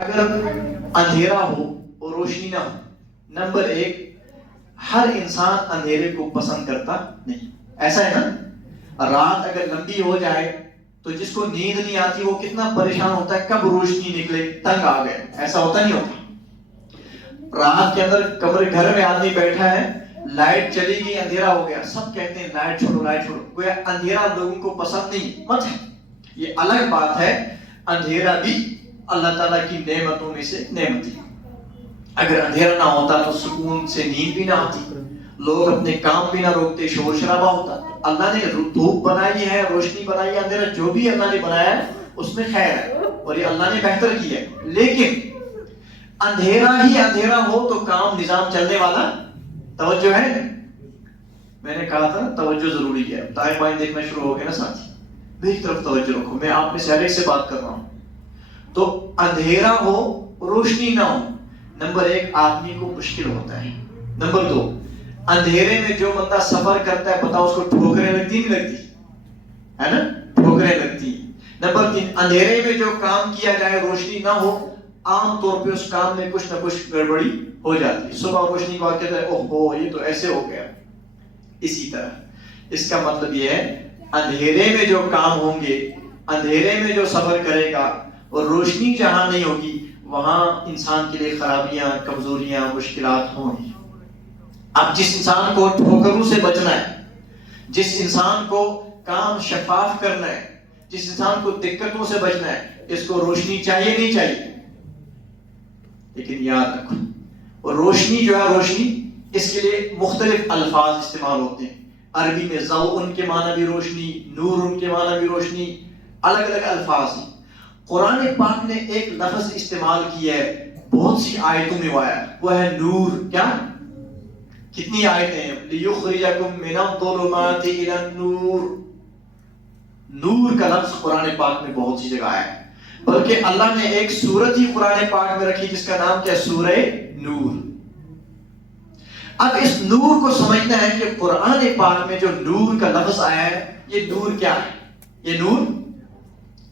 اگر اندھیرا ہو اور روشنی نہ ہو، نمبر ایک، ہر انسان اندھیرے کو پسند کرتا نہیں، ایسا ہے نا؟ رات اگر لمبی ہو جائے تو جس کو نیند نہیں آتی وہ کتنا پریشان ہوتا ہے، کب روشنی نکلے، تنگ آ گئے، ایسا ہوتا نہیں ہوتا؟ رات کے اندر کمرے گھر میں آدمی بیٹھا ہے، لائٹ چلی گئی، اندھیرا ہو گیا، سب کہتے ہیں لائٹ چھوڑو لائٹ چھوڑو، گویا اندھیرا لوگوں کو پسند نہیں، مت ہے، یہ الگ بات ہے۔ اندھیرا بھی اللہ تعالیٰ کی نعمتوں میں سے نعمت ہے۔ اگر اندھیرا نہ ہوتا تو سکون سے نیند بھی نہ آتی، لوگ اپنے کام بھی نہ روکتے، شور شرابہ ہوتا۔ اللہ نے دھوپ بنائی ہے، روشنی بنائی ہے، اندھیرا جو بھی اللہ نے بنایا ہے اس میں خیر ہے اور یہ اللہ نے بہتر کیا ہے، لیکن اندھیرا ہی اندھیرا ہو تو کام نظام چلنے والا توجہ ہے۔ میں نے کہا تھا نا توجہ ضروری ہے، دائیں بائیں دیکھنا شروع ہو گیا نا ساتھی، میری طرف توجہ رکھو، میں آپ میں سے ہر ایک سے بات کر رہا ہوں۔ تو اندھیرا ہو روشنی نہ ہو، نمبر ایک آدمی کو مشکل ہوتا ہے، نمبر دو اندھیرے میں جو بندہ سفر کرتا ہے بتاؤ اس کو ٹھوکریں لگتی نہیں لگتی ہے نا؟ ٹھوکریں لگتی۔ نمبر تین اندھیرے میں جو کام کیا جائے روشنی نہ ہو، عام طور پہ اس کام میں کچھ نہ کچھ گڑبڑی ہو جاتی ہے، صبح روشنی کو کہتا ہے اوہ یہ تو ایسے ہو گیا۔ اسی طرح اس کا مطلب یہ ہے اندھیرے میں جو کام ہوں گے، اندھیرے میں جو سفر کرے گا اور روشنی جہاں نہیں ہوگی وہاں انسان کے لیے خرابیاں، کمزوریاں، مشکلات ہوں گی۔ اب جس انسان کو ٹھوکروں سے بچنا ہے، جس انسان کو کام شفاف کرنا ہے، جس انسان کو دقتوں سے بچنا ہے، اس کو روشنی چاہیے نہیں چاہیے؟ لیکن یاد رکھو، اور روشنی جو ہے روشنی، اس کے لیے مختلف الفاظ استعمال ہوتے ہیں۔ عربی میں ضوء ان کے معنی بھی روشنی، نور ان کے معنی بھی روشنی، الگ الگ الفاظ ہیں۔ قرآن پاک نے ایک لفظ استعمال کیا ہے، بہت سی آیتوں میں آیا، وہ ہے نور۔ کیا؟ کتنی آیتیں ہیں؟ لِيُخْرِجَكُم مِّنَ الظُّلُمَاتِ إِلَى النُّورِ۔ نور کا لفظ قرآن پاک میں بہت سی جگہ آیا ہے، بلکہ اللہ نے ایک سورت ہی قرآن پاک میں رکھی جس کا نام کیا؟ سورہ نور۔ اب اس نور کو سمجھنا ہے کہ قرآن پاک میں جو نور کا لفظ آیا ہے، یہ نور کیا ہے؟ یہ نور،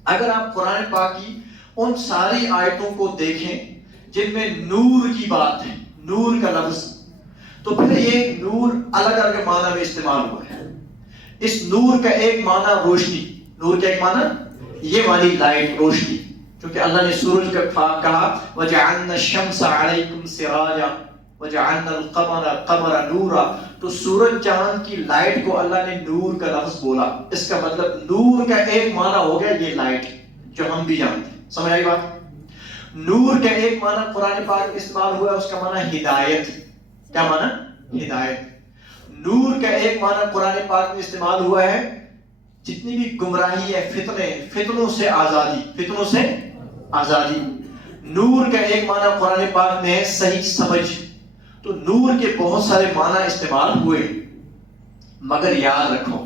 اگر آپ قرآن پاک کی ان ساری آیتوں کو دیکھیں جن میں نور کی بات ہے، نور کا لفظ، تو پھر یہ نور الگ الگ معنی میں استعمال ہوا ہے۔ اس نور کا ایک معنی روشنی، نور کا ایک معنی یہ والی لائٹ، روشنی، کیونکہ اللہ نے سورج کا کہا وَجَعَلْنَا الشَّمْسَ عَلَيْكُمْ سِرَاجًا وَجَعَلْنَا الْقَمَرَ نُورًا، تو سورج چاند کی لائٹ کو اللہ نے نور کا لفظ بولا، اس کا مطلب نور کا ایک معنی ہو گیا یہ لائٹ جو ہم بھی جانتے ہیں۔ سمجھ آئی بات؟ نور کا ایک معنی قرآن پاک میں استعمال ہوا ہے، اس کا معنی ہدایت۔ کیا معنی؟ ہدایت۔ نور کا ایک معنی قرآن پاک میں استعمال ہوا ہے جتنی بھی گمراہی ہے، فتنے، فتنوں سے آزادی، فتنوں سے آزادی۔ نور کا ایک معنی قرآن پاک میں ہے صحیح سمجھ۔ تو نور کے بہت سارے معنی استعمال ہوئے، مگر یاد رکھو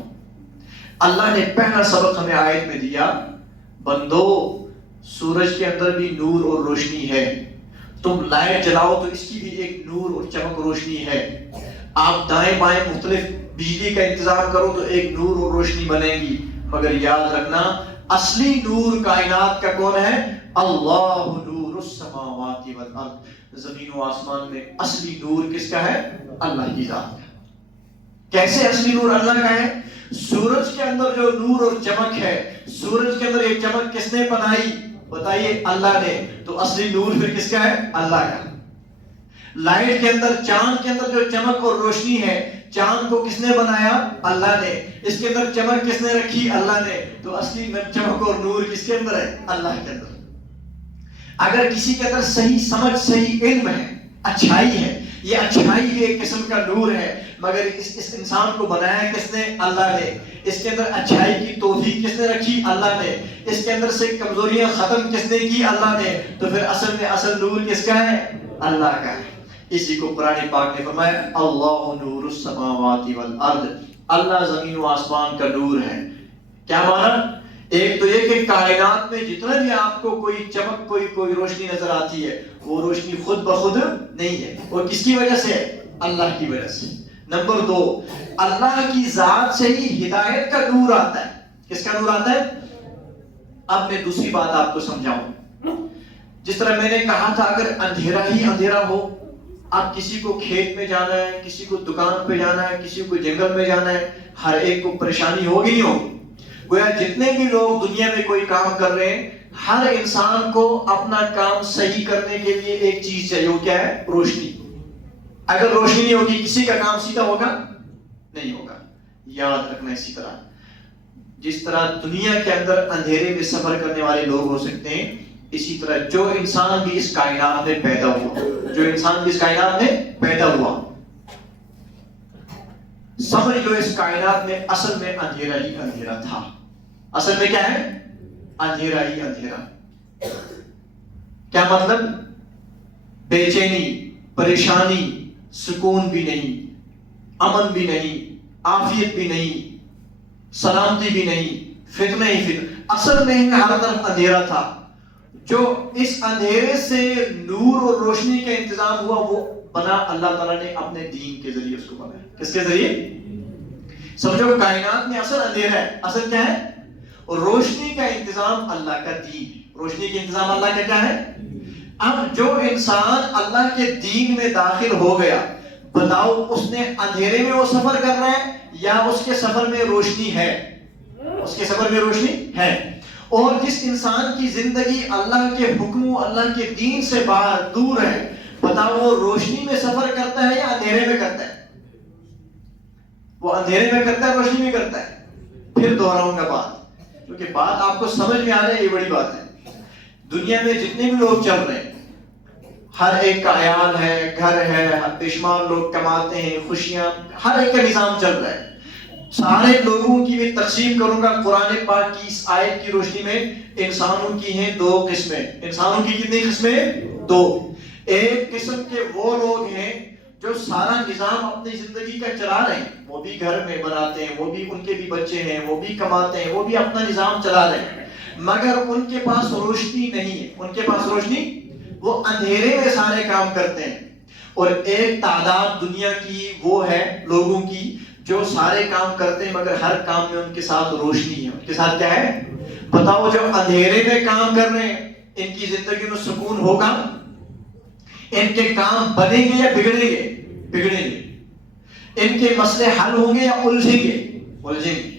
اللہ نے پہلا سبق ہمیں آیت میں دیا، بندو سورج کے اندر بھی نور اور روشنی ہے، تم لائٹ جلاؤ تو اس کی بھی ایک نور اور چمک روشنی ہے، آپ دائیں بائیں مختلف بجلی کا انتظام کرو تو ایک نور اور روشنی بنے گی، مگر یاد رکھنا اصلی نور کائنات کا کون ہے؟ اللہ نور السماوات والارض، زمین و آسمان میں اصلی نور کس کا ہے؟ اللہ کی ذات کا۔ کیسے اصلی نور اللہ کا ہے؟ سورج کے اندر جو نور اور چمک ہے، سورج کے اندر یہ چمک کس نے بنائی؟ بتائیے، اللہ نے۔ تو اصلی نور پھر کس کا ہے؟ اللہ کا۔ لائٹ کے اندر، چاند کے اندر جو چمک اور روشنی ہے، چاند کو کس نے بنایا؟ اللہ نے۔ اس کے اندر چمک کس نے رکھی؟ اللہ نے۔ تو اصلی چمک اور نور کس کے اندر ہے؟ اللہ کے اندر۔ اگر کسی کے اندر صحیح سمجھ، صحیح علم ہے، اچھائی ہے، یہ اچھائی بھی ایک قسم کا نور ہے، مگر اس انسان کو بنایا کس نے؟ اللہ نے۔ اس کے اندر اچھائی کی توفیق کس نے رکھی؟ اللہ نے۔ اس کے اندر سے کمزوریاں ختم کس نے کی؟ اللہ نے۔ تو پھر اصل میں اصل نور کس کا ہے؟ اللہ کا ہے۔ اسی کو قرآن پاک نے فرمایا اللہ نور السماوات والارض، اللہ زمین و آسمان کا نور ہے۔ کیا معنی؟ ایک تو یہ کہ کائنات میں جتنا بھی آپ کو کوئی چمک، کوئی روشنی نظر آتی ہے، وہ روشنی خود بخود نہیں ہے، وہ کس کی وجہ سے ہے؟ اللہ کی وجہ سے۔ نمبر دو، اللہ کی ذات سے ہی ہدایت کا نور آتا ہے۔ کس کا نور آتا ہے؟ اب میں دوسری بات آپ کو سمجھاؤں۔ جس طرح میں نے کہا تھا اگر اندھیرا ہی اندھیرا ہو، اب کسی کو کھیت میں جانا ہے، کسی کو دکان پہ جانا ہے، کسی کو جنگل میں جانا ہے، ہر ایک کو پریشانی ہوگی نہیں ہوگی؟ گویا جتنے بھی لوگ دنیا میں کوئی کام کر رہے ہیں، ہر انسان کو اپنا کام صحیح کرنے کے لیے ایک چیز چاہیے، وہ کیا ہے؟ روشنی۔ اگر روشنی نہیں ہوگی کسی کا کام سیدھا ہوگا نہیں ہوگا۔ یاد رکھنا اسی طرح جس طرح دنیا کے اندر اندھیرے میں سفر کرنے والے لوگ ہو سکتے ہیں، اسی طرح جو انسان بھی اس کائنات میں پیدا ہوا، جو انسان بھی اس کائنات میں پیدا ہوا، سمجھ لو اس کائنات میں اصل میں اندھیرا ہی اندھیرا تھا۔ اصل میں کیا ہے؟ اندھیرا ہی اندھیرا۔ کیا مطلب؟ بے چینی، پریشانی، سکون بھی نہیں، امن بھی نہیں، عافیت بھی نہیں، سلامتی بھی نہیں، فتنہ ہی فتنہ۔ اصل میں ہر طرف اندھیرا تھا۔ جو اس اندھیرے سے نور اور روشنی کا انتظام ہوا وہ بنا اللہ تعالیٰ نے اپنے دین کے ذریعے، اس کو بنایا۔ کس کے ذریعے؟ سمجھو کائنات میں اصل اندھیرا ہے، اصل کیا ہے؟ اور روشنی کا انتظام اللہ کا دین ہے۔ روشنی کا انتظام اللہ کا کیا ہے؟ اب جو انسان اللہ کے دین میں داخل ہو گیا، بتاؤ اس نے اندھیرے میں وہ سفر کر رہا ہے یا اس کے سفر میں روشنی ہے؟ اس کے سفر میں روشنی ہے۔ اور جس انسان کی زندگی اللہ کے حکموں، اللہ کے دین سے باہر دور ہے، بتاؤ وہ روشنی میں سفر کرتا ہے یا اندھیرے میں کرتا ہے؟ وہ اندھیرے میں کرتا ہے، روشنی میں کرتا ہے؟ پھر دوہراؤں گا بات، کیونکہ بات آپ کو سمجھ میں آ رہی ہے، یہ بڑی بات ہے۔ دنیا میں جتنے بھی لوگ چل رہے ہیں، ہر ایک کا عیال ہے، گھر ہے، بے شمار لوگ کماتے ہیں، خوشیاں، ہر ایک کا نظام چل رہا ہے۔ سارے لوگوں کی میں تقسیم کروں گا قرآن پاک کی اس آیت کی روشنی میں۔ انسانوں کی ہیں دو قسمیں۔ انسانوں کی کتنی قسمیں؟ دو۔ ایک قسم کے وہ لوگ ہیں جو سارا نظام اپنی زندگی کا چلا رہے ہیں، وہ بھی گھر میں بناتے ہیں، وہ بھی ان کے بھی بچے ہیں، وہ بھی کماتے ہیں، وہ بھی اپنا نظام چلا رہے ہیں، مگر ان کے پاس روشنی نہیں ہے۔ ان کے پاس روشنی، وہ اندھیرے میں سارے کام کرتے ہیں۔ اور ایک تعداد دنیا کی وہ ہے لوگوں کی جو سارے کام کرتے ہیں مگر ہر کام میں ان کے ساتھ روشنی ہے۔ ان کے ساتھ کیا ہے؟ بتاؤ جو اندھیرے میں کام کر رہے ہیں ان کی زندگی میں سکون ہوگا؟ ان کے کام بنیں گے یا بگڑیں گے؟ بگڑیں گے۔ ان کے مسئلے حل ہوں گے یا الجھیں گے؟ الجھیں گے۔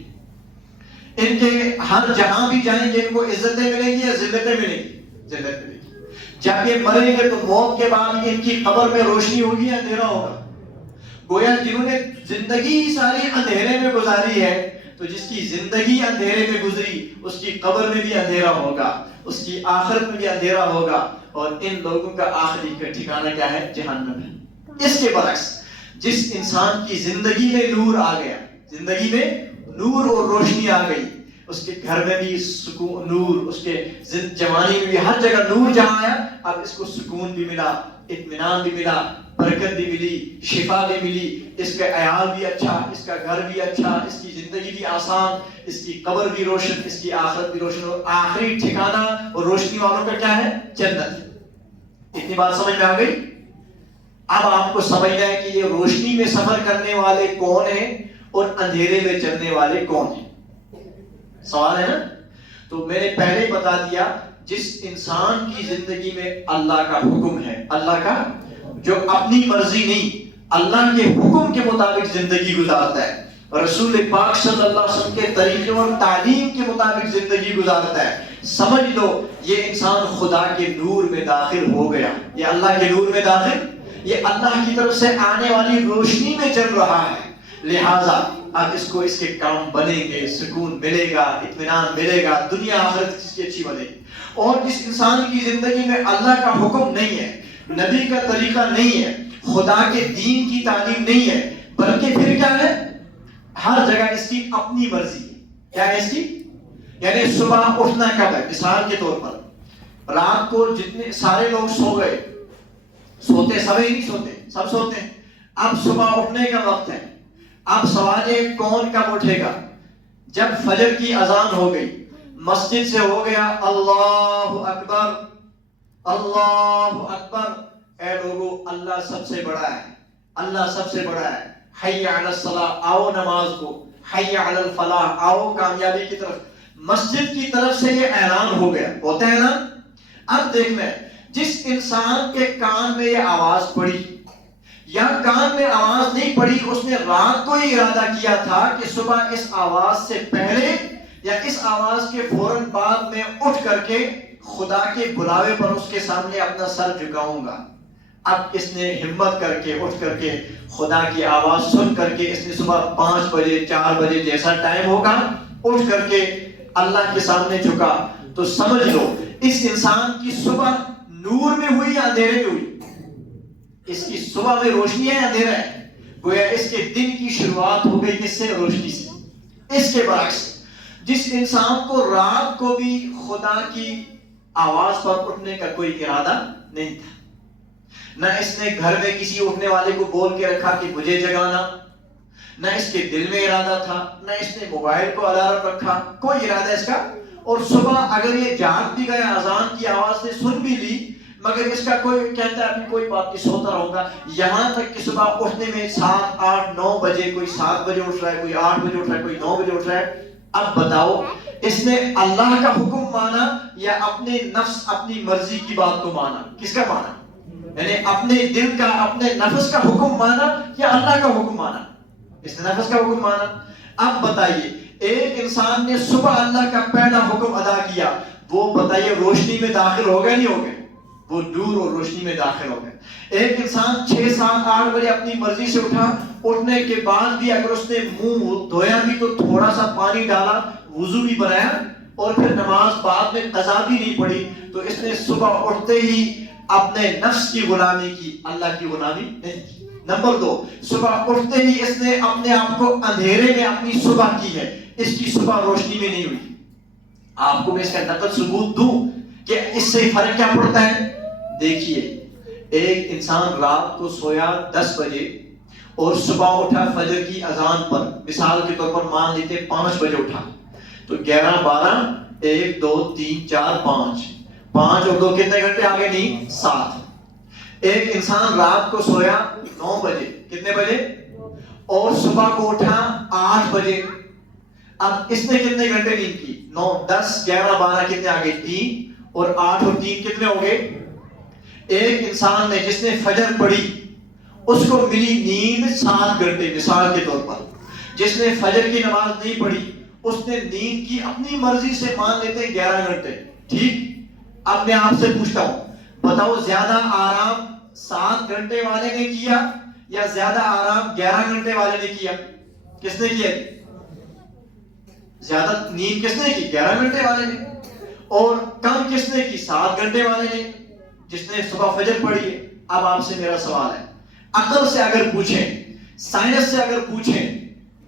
ان کے ہر جہاں بھی جائیں گے ان کو عزتیں ملیں گی یا ذلتیں ملیں گی؟ ذلت ملیں گی۔ جب یہ مریں گے تو موت کے بعد ان کی قبر میں روشنی ہوگی یا اندھیرا ہوگا؟ گویا جنہوں نے زندگی ساری اندھیرے میں گزاری ہے، تو جس کی زندگی اندھیرے میں گزری اس کی قبر میں بھی اندھیرا ہوگا، اس کی آخرت میں بھی اندھیرا ہوگا، اور ان لوگوں کا آخری کا ٹھکانہ کیا ہے؟ جہنم ہے۔ اس کے برعکس جس انسان کی زندگی میں نور آ گیا، زندگی میں نور اور روشنی آ گئی، اس کے گھر میں بھی سکون، نور، اس کے جوانی میں بھی ہر جگہ نور جہاں آیا، اب اس کو سکون بھی ملا، اطمینان بھی ملا، برکت بھی ملی، شفا بھی ملی، اس کا عیال بھی اچھا، اس کا گھر بھی اچھا، اس کی زندگی بھی آسان، اس کی قبر بھی روشن، اس کی آخرت بھی روشن، اور آخری ٹھکانہ اور روشنی والوں کا کیا ہے؟ جنت۔ اتنی بات سمجھ میں آ گئی؟ اب آپ کو سمجھنا ہے کہ یہ روشنی میں سفر کرنے والے کون ہیں اور اندھیرے میں چلنے والے کون ہیں۔ سوال ہے نا؟ تو میں نے پہلے بتا دیا، جس انسان کی زندگی میں اللہ کا حکم ہے، اللہ کا، جو اپنی مرضی نہیں اللہ کے حکم کے مطابق زندگی گزارتا ہے، رسول پاک صلی اللہ علیہ وسلم کے طریقے اور تعلیم کے مطابق زندگی گزارتا ہے، سمجھ لو یہ انسان خدا کے نور میں داخل ہو گیا، یہ اللہ کے نور میں داخل، یہ اللہ کی طرف سے آنے والی روشنی میں چل رہا ہے، لہٰذا اب اس کو اس کے کام بنیں گے، سکون ملے گا، اطمینان ملے گا، دنیا آخرت اس کی اچھی بنے گی۔ اور جس انسان کی زندگی میں اللہ کا حکم نہیں ہے، نبی کا طریقہ نہیں ہے، خدا کے دین کی تعلیم نہیں ہے، بلکہ پھر کیا ہے؟ ہر جگہ اس کی اپنی مرضی ہے۔ کیا ہے اس کی؟ یعنی صبح اٹھنا کب ہے؟ مثال کے طور پر رات کو جتنے سارے لوگ سو گئے، سوتے سبھی نہیں سوتے، سب سوتے ہیں، اب صبح اٹھنے کا وقت ہے، اب سوال ہے کون کب اٹھے گا؟ جب فجر کی اذان ہو گئی، مسجد سے ہو گیا اللہ اکبر، اللہ اکبر، اے لوگو اللہ سب سے بڑا ہے، اللہ سب سے بڑا ہے، حی علی الصلاۃ، آؤ نماز کو، حی علی الفلاح، آؤ کامیابی کی طرف، مسجد کی طرف سے یہ اعلان ہو گیا، ہوتا ہے نا؟ اب دیکھنا ہے جس انسان کے کان میں یہ آواز پڑی یا کان میں آواز نہیں پڑی، اس نے رات کو ہی ارادہ کیا تھا کہ صبح اس آواز سے پہلے یا اس آواز کے فوراً بعد میں اٹھ کر کے خدا کے بلاوے پر اس کے سامنے اپنا سر جھکاؤں گا۔ اب اس نے ہمت کر کے اٹھ کر کے خدا کی آواز سن کر کے اس نے صبح 5 بجے 4 بجے جیسا ٹائم ہوگا اٹھ کر کے اللہ کے سامنے جھکا، تو سمجھ لو اس انسان کی صبح نور میں ہوئی یا اندھیرے میں ہوئی؟ اس کی صبح میں روشنی ہے یا اندھیرا ہے؟ گویا اس کے دن کی شروعات ہو گئی کس سے؟ روشنی سے۔ اس کے برعکس جس انسان کو رات کو بھی خدا کی آواز پر اٹھنے کا کوئی ارادہ نہیں تھا، نہ اس نے گھر میں کسی اٹھنے والے کو بول کے رکھا کہ مجھے جگانا، نہ اس کے دل میں ارادہ تھا، نہ اس نے موبائل کو الارم رکھا، کوئی ارادہ اس کا، اور صبح اگر یہ جاگ بھی گیا اذان کی آواز نے سن بھی لی، مگر اس کا کوئی کہتا ہے ابھی کوئی بات نہیں سوتا رہوں گا، یہاں تک کہ صبح اٹھنے میں 7 8 9 بجے، کوئی 7 بجے اٹھ رہا ہے، کوئی 8 بجے اٹھ رہا ہے، کوئی 9 بجے اٹھ رہا ہے۔ اب بتاؤ اس نے اللہ کا حکم مانا یا اپنے نفس اپنی مرضی کی بات کو مانا؟ کس کا مانا؟ یعنی اپنے دل کا اپنے نفس کا حکم مانا یا اللہ کا حکم مانا؟ اس نے نفس کا حکم مانا۔ اب بتائیے ایک انسان نے صبح اللہ کا پہلا حکم ادا کیا، وہ بتائیے روشنی میں داخل ہو گئے نہیں ہو گئے؟ وہ نور اور روشنی میں داخل ہو گئے۔ ایک انسان 6 7 8 بجے اپنی مرضی سے اٹھا، اٹھنے کے بعد بھی اگر اس نے منہ دھویا بھی تو تھوڑا سا پانی ڈالا، وضو بھی بنایا اور پھر نماز بعد میں قضا بھی نہیں پڑھی، تو اس نے صبح اٹھتے ہی اپنے نفس کی غلامی کی، اللہ کی غلامی نہیں کی۔ نمبر 2، صبح اٹھتے ہی اس نے اپنے آپ کو اندھیرے میں اپنی صبح کی ہے، اس کی صبح روشنی میں نہیں ہوئی۔ آپ کو میں اس کا نقل ثبوت دوں کہ اس سے فرق کیا پڑتا ہے؟ دیکھیے ایک انسان رات کو سویا 10 بجے اور صبح اٹھا فجر کی اذان پر، مثال کے طور پر مان لیتے 5 بجے اٹھا، تو 11 12 1 2 3 4 5 اور 2 کتنے گھنٹے آگے؟ نہیں 7۔ ایک انسان رات کو سویا 9 بجے، کتنے بجے؟ اور صبح کو اٹھا 8 بجے، اب اس نے کتنے گھنٹے نیند کی؟ 9 10 11 12 کتنے آگے؟ 3 اور 8 اور 3 کتنے ہو گئے؟ ایک انسان نے جس نے فجر پڑھی اس کو ملی نیند 7 گھنٹے، مثال کے طور پر۔ جس نے فجر کی نماز نہیں پڑھی اس نے نیند کی اپنی مرضی سے مان لیتے 11 گھنٹے، ٹھیک؟ اب میں آپ سے پوچھتا ہوں، بتاؤ زیادہ آرام 7 گھنٹے والے نے کیا یا زیادہ آرام 11 گھنٹے والے نے کیا؟ کس نے کیا؟ زیادہ نیند کس نے کی؟ 11 گھنٹے والے نے۔ اور کم کس نے کی؟ 7 گھنٹے والے نے، جس نے صبح فجر پڑھی ہے۔ اب آپ سے میرا سوال ہے، عقل سے اگر پوچھیں، سائنس سے اگر پوچھیں،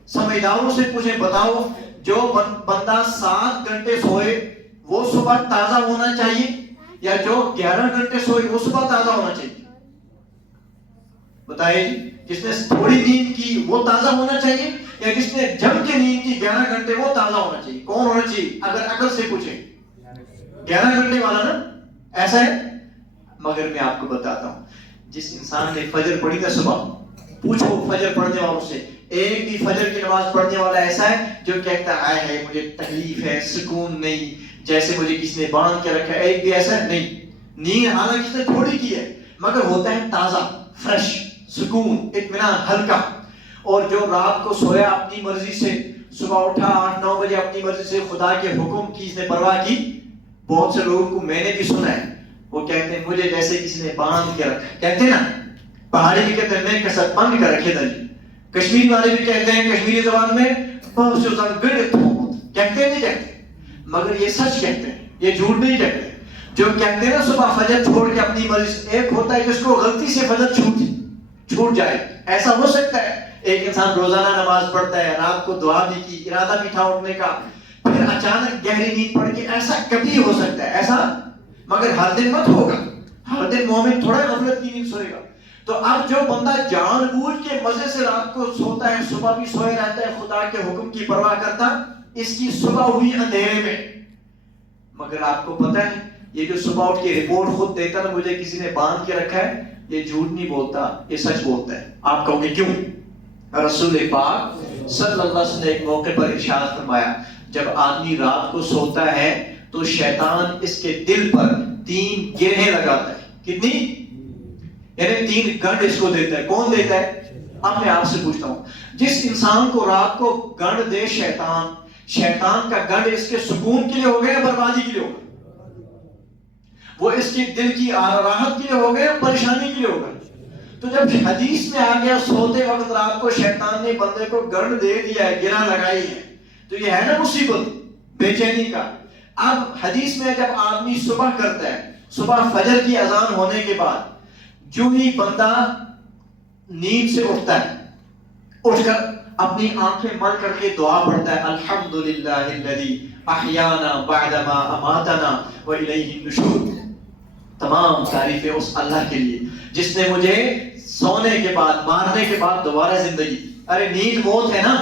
سمجھداروں سے پوچھیں، بتاؤ جو بندہ 7 گھنٹے سوئے وہ صبح تازہ ہونا چاہیے یا جو 11 گھنٹے سوئے وہ صبح تازہ ہونا چاہیے؟ بتائیے، جس نے تھوڑی نیند کی وہ تازہ ہونا چاہیے یا جس نے جم کے نیند کی 11 گھنٹے وہ تازہ ہونا چاہیے؟ کون ہونا چاہیے اگر عقل سے پوچھیں؟ 11 گھنٹے والا نا، ایسا ہے؟ مگر میں آپ کو بتاتا ہوں، جس انسان نے فجر پڑھی نا صبح، پوچھو فجر پڑھنے والوں سے، ایک بھی فجر کی نماز پڑھنے والا ایسا ہے جو کہتا ہے مجھے تکلیف ہے، سکون نہیں، جیسے مجھے کسی نے باندھ کے رکھا ہے؟ ایک بھی ایسا نہیں۔ نیند حالانکہ اس نے تھوڑی کی ہے مگر ہوتا ہے تازہ، فریش، سکون، اطمینان، ہلکا۔ اور جو رات کو سویا اپنی مرضی سے، صبح اٹھا 8 9 بجے اپنی مرضی سے، خدا کے حکم کی اس نے پرواہ کی۔ بہت سے لوگوں کو میں نے بھی سنا ہے، وہ کہتے ہیں مجھے جیسے کسی نے باندھ کے رکھا، کہتے ہیں نا، پہاڑی بھی کہتے ہیں میں کسر بند کر رکھے تھا جی، کشمیر والے بھی کہتے ہیں کشمیری زبان میں بہت سے کہتے نہیں کہتے، مگر یہ سچ کہتے ہیں، یہ جھوٹ نہیں کہتے۔ جو کہتے ہیں نا صبح فجر چھوڑ کے اپنی مرضی سے، ایک ہوتا ہے جس کو غلطی سے فجر چھوٹ جائے، ایسا ہو سکتا ہے۔ ایک انسان روزانہ نماز پڑھتا ہے، رات کو دعا بھی کی، ارادہ بھی تھا اٹھنے کا، پھر اچانک گہری نیند پڑ کے، ایسا کبھی ہو سکتا ہے، ایسا، مگر ہر دن مت ہوگا، ہر دن مومن تھوڑا غفلت کی نیند سوئے گا۔ تو اب جو بندہ جان بوجھ کے مزے سے رات کو سوتا ہے، صبح بھی سوئے رہتا ہے، خدا کے حکم کی پرواہ کرتا، اس کی صبح ہوئی اندھیرے میں۔ مگر آپ کو پتہ ہے یہ جو صبح اٹھ کے رپورٹ خود دیتا نا مجھے کسی نے باندھ کے رکھا ہے، یہ جھوٹ نہیں بولتا، یہ سچ بولتا ہے۔ آپ کہو گے کیوں؟ رسول پاک صلی اللہ علیہ وسلم نے ایک موقع پر ارشاد فرمایا، جب آدمی رات کو سوتا ہے تو شیطان اس کے دل پر 3 گرہیں لگاتا ہے۔ کتنی؟ یعنی 3 گنڈ اس کو دیتا ہے. کون دیتا ہے؟ اب میں آپ سے پوچھتا ہوں، جس انسان کو رات کو گنڈ دے شیطان کا گنڈ اس کے سکون کے لیے ہو گیا یا بربادی کے لیے ہوگا؟ وہ اس کے دل کی راحت کے لیے ہو گیا یا پریشانی کے لیے ہوگا؟ تو جب حدیث میں آ گیا سوتے وقت رات کو شیطان نے بندے کو گنڈ دے دیا ہے، گرہ لگائی ہے، تو یہ ہے نا مصیبت بے چینی کا. اب حدیث میں جب آدمی صبح کرتا ہے، صبح فجر کی اذان ہونے کے بعد جو ہی بندہ نیند سے اٹھتا ہے، اٹھ کر اپنی آنکھیں بند کر کے دعا پڑھتا ہے، الحمدللہ الذی احیانا بعدما اماتنا والیہ النشور. تمام تعریفیں اس اللہ کے لیے جس نے مجھے سونے کے بعد، مارنے کے بعد دوبارہ زندگی دی. ارے نیند موت ہے نا.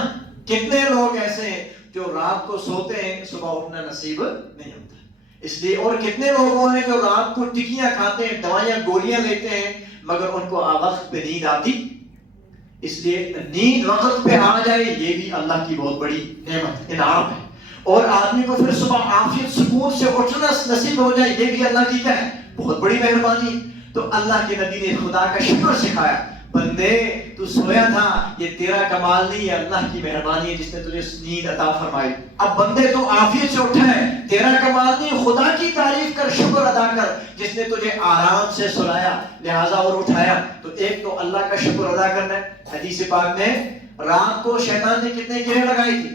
کتنے لوگ ایسے ہیں جو رات کو سوتے ہیں، صبح اٹھنا نصیب نہیں ہوتا اس لیے. اور کتنے لوگوں نے جو رات کو ٹکیاں کھاتے ہیں، دوائیاں گولیاں لیتے ہیں، مگر ان کو وقت پہ نیند آتی. اس لیے نیند وقت پہ آ جائے یہ بھی اللہ کی بہت بڑی نعمت، انعام ہے. اور آدمی کو پھر صبح عافیت سکون سے اٹھنا نصیب ہو جائے یہ بھی اللہ کی کیا ہے؟ بہت بڑی مہربانی. تو اللہ کے نبی نے خدا کا شکر سکھایا، بندے تو سویا تھا، یہ تیرا کمال نہیں ہے، اللہ کی مہربانی ہے جس نے تجھے نیند عطا فرمائی. اب بندے تو عافیت سے اٹھا ہے، تیرا کمال نہیں، خدا کی تعریف کر، شکر ادا کر جس نے تجھے آرام سے سلایا لہذا اور اٹھایا. تو ایک تو اللہ کا شکر ادا کرنا ہے. حدیث پاک میں رات کو شیطان نے کتنے گرہ لگائی تھی؟